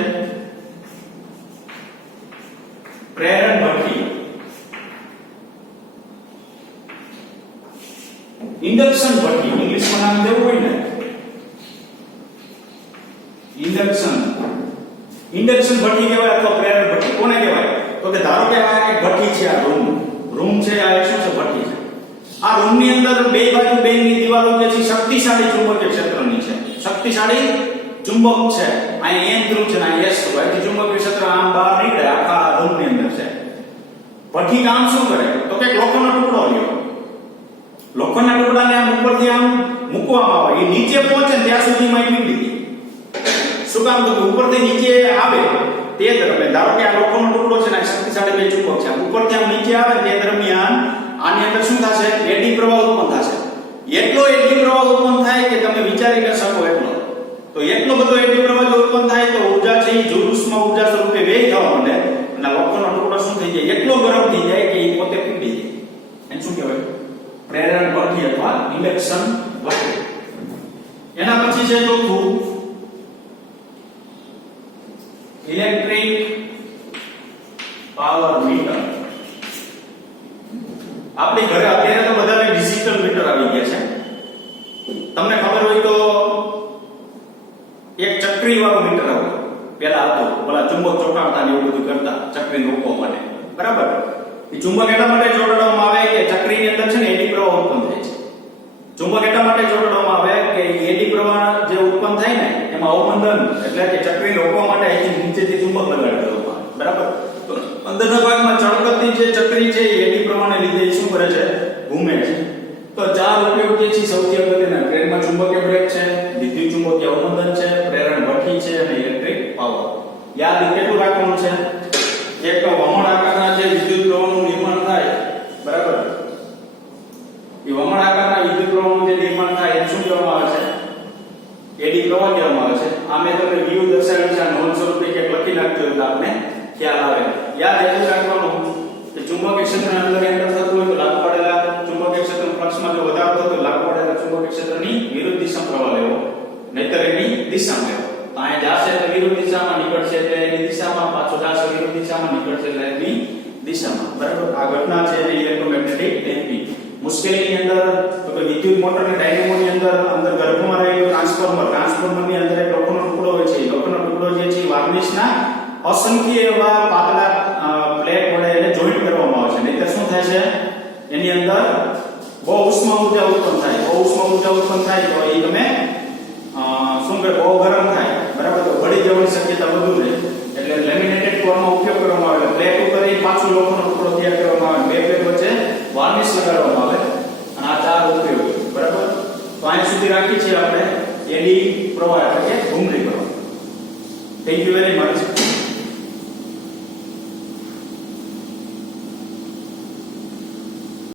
પ્રેરણ ભઠ્ઠી. ઇન્ડક્શન ભઠ્ઠી, ઇંગ્લિશમાં નામ દેવું હોય ને, ઇન્ડક્શન ભઠ્ઠી કહેવાય અથવા પ્રેરણ ભઠ્ઠી. કોને કહેવાય, તો કે ધારો કે આ એક ભઠ્ઠી છે, આ રૂમ છે, આ શું છે, ભઠ્ઠી છે. આ રૂમની અંદર બે બાજુ બેની દિવાલો જે છે શક્તિશાળી ચુંબકીય ક્ષેત્રની છે, શક્તિશાળી ચુંબક છે. અહીં N ધ્રુવ છે ને અહીં S ધ્રુવ, એટલે ચુંબકીય ક્ષેત્ર આમ બહાર નીકળે આખા રૂમની અંદર છે. ભઠ્ઠી કામ શું કરે, તો કે લોખંડનો ટુકડો લ્યો, લોખંડના ટુકડાને આમ ઉપરથી આમ મૂકવામાં આવે, એ નીચે પહોંચે ત્યાં સુધીમાં એ પીગળી જાય. શું કામ, તો ઉપરથી નીચે આવે તે દરમિયાન, ધારો કે આ લોખંડનો ટુકડો છે ને શક્તિશાળી બે ચુંબક છે, ઉપરથી આમ નીચે આવે તે દરમિયાન આની અંદર શું થશે, એડી પ્રવાહ ઉત્પન્ન થશે. એટલો એડી પ્રવાહ ઉત્પન્ન થાય કે તમે વિચારી ન શકો એટલો. તો એટલો બધો એડી પ્રવાહ જો ઉત્પન્ન થાય તો ઊર્જા છે એ જુલુસમાં ઊર્જા સ્વરૂપે વ્યય થવા માંડે, અને લોખંડનો ટુકડો શું થઈ જાય, એટલો ગરમ થઈ જાય કે એ પોતે પીગળી જાય. એને શું કહેવાય, પ્રેરણ ભઠ્ઠી અથવા ઇન્ડક્શન ભઠ્ઠી. એના પછી છે ચોથું ઇલેક્ટ્રિક પાવર મીટર. આપણી ઘરે અત્યારે તો બધાને ડિજિટલ મીટર આવી ગયા છે. તમને ખબર હોય તો એક ચક્રી વાળું મીટર હતું, પેલા હતું, પેલા ચુંબક ચોંટાડતા ને એવું બધું કરતા ચક્રી રોકવા માટે, બરાબર. એ ચુંબક એટલા માટે જોડાડવામાં આવે કે ચક્રીની અંદર છે ને એડી પ્રવાહ ઉત્પન્ન થાય છે. ચુંબક એટલા માટે જોડાડવામાં આવે કે એડી પ્રવાહ જે ઉત્પન્ન થાય ને એમાં અવમંદન, એટલે કે ચક્રી રોકવા માટે અહીંથી નીચેથી ચુંબક લગાડી દેવામાં આવે, બરાબર. તો અંદરના ભાગમાં ચળકતી જે ચક્રી છે એ એડી પ્રવાહને લીધે શું કરે છે, ઘૂમે છે. તો ચાર ઉપયોગ જે છે સૌથી અગત્યના, ટ્રેનમાં ચુંબકીય બ્રેક છે, વિદ્યુત ચુંબકીય અવમંદન છે, પ્રેરણ ભઠ્ઠી છે અને ઇલેક્ટ્રિક પાવર. યાદ કેટલું રાખવાનું છે, એક વમણ આકારના જે વિદ્યુત પ્રવાહનું નિર્માણ થાય, બરાબર. એ વમણ આકારના વિદ્યુત પ્રવાહનું જે નિર્માણ થાય એને શું કહેવામાં આવે છે, એડી પ્રવાહ કહેવામાં આવે છે. આ મેં તમને વ્યૂ દર્શાવ્યું છે, આ નોંધ સ્વરૂપે કે લખી નાખજો એટલે આપણે ખ્યાલ આવે. યાદ એટલું રાખવાનું કે ચુંબકીય ક્ષેત્રની અંદર એન્ટર થતું હોય તો લાગુ પડેલા ચુંબકીય ક્ષેત્રના ફ્લક્સમાં જો વધારો થતો હોય લાગુ પડેલા ચુંબકીય ક્ષેત્રની વિરુદ્ધ દિશામાં પ્રવાહ લેવો, નહીતર એની દિશામાં લેવો. તો અહીંયા જશે એટલે વિરુદ્ધ દિશામાં, નીકળશે એટલે એની દિશામાં, પાછો જશે વિરુદ્ધ દિશામાં, નીકળશે એટલે એની દિશામાં, બરાબર. આ ઘટના છે એને ઇલેક્ટ્રોમેગ્નેટિક ડેમ્પિંગ. મુશ્કેલીની અંદર તો કે વિદ્યુત મોટર અને ડાયનેમોની અંદર ગર્ભમાં રહેલું ટ્રાન્સફોર્મરની અંદર એક લોખંડનો ટુકડો હોય છે. લોખંડનો ટુકડો જે છે વાર્નિશના અસંખ્ય એવા પાતળા પ્લેટ વડે એને જોઈન્ટ કરવામાં આવે છે. નહીંતર શું થાય છે, એની અંદર બહુ ઉષ્મા ઊર્જા ઉત્પન્ન થાય. બહુ ઉષ્મા ઊર્જા ઉત્પન્ન થાય તો એ તમે શું કરે, બહુ ગરમ થાય, બરાબર, તો બળી જવાની શક્યતા વધુ રહે. એટલે લેમિનેટેડ કોરમાં ઉપયોગ કરવામાં આવે પ્લેટ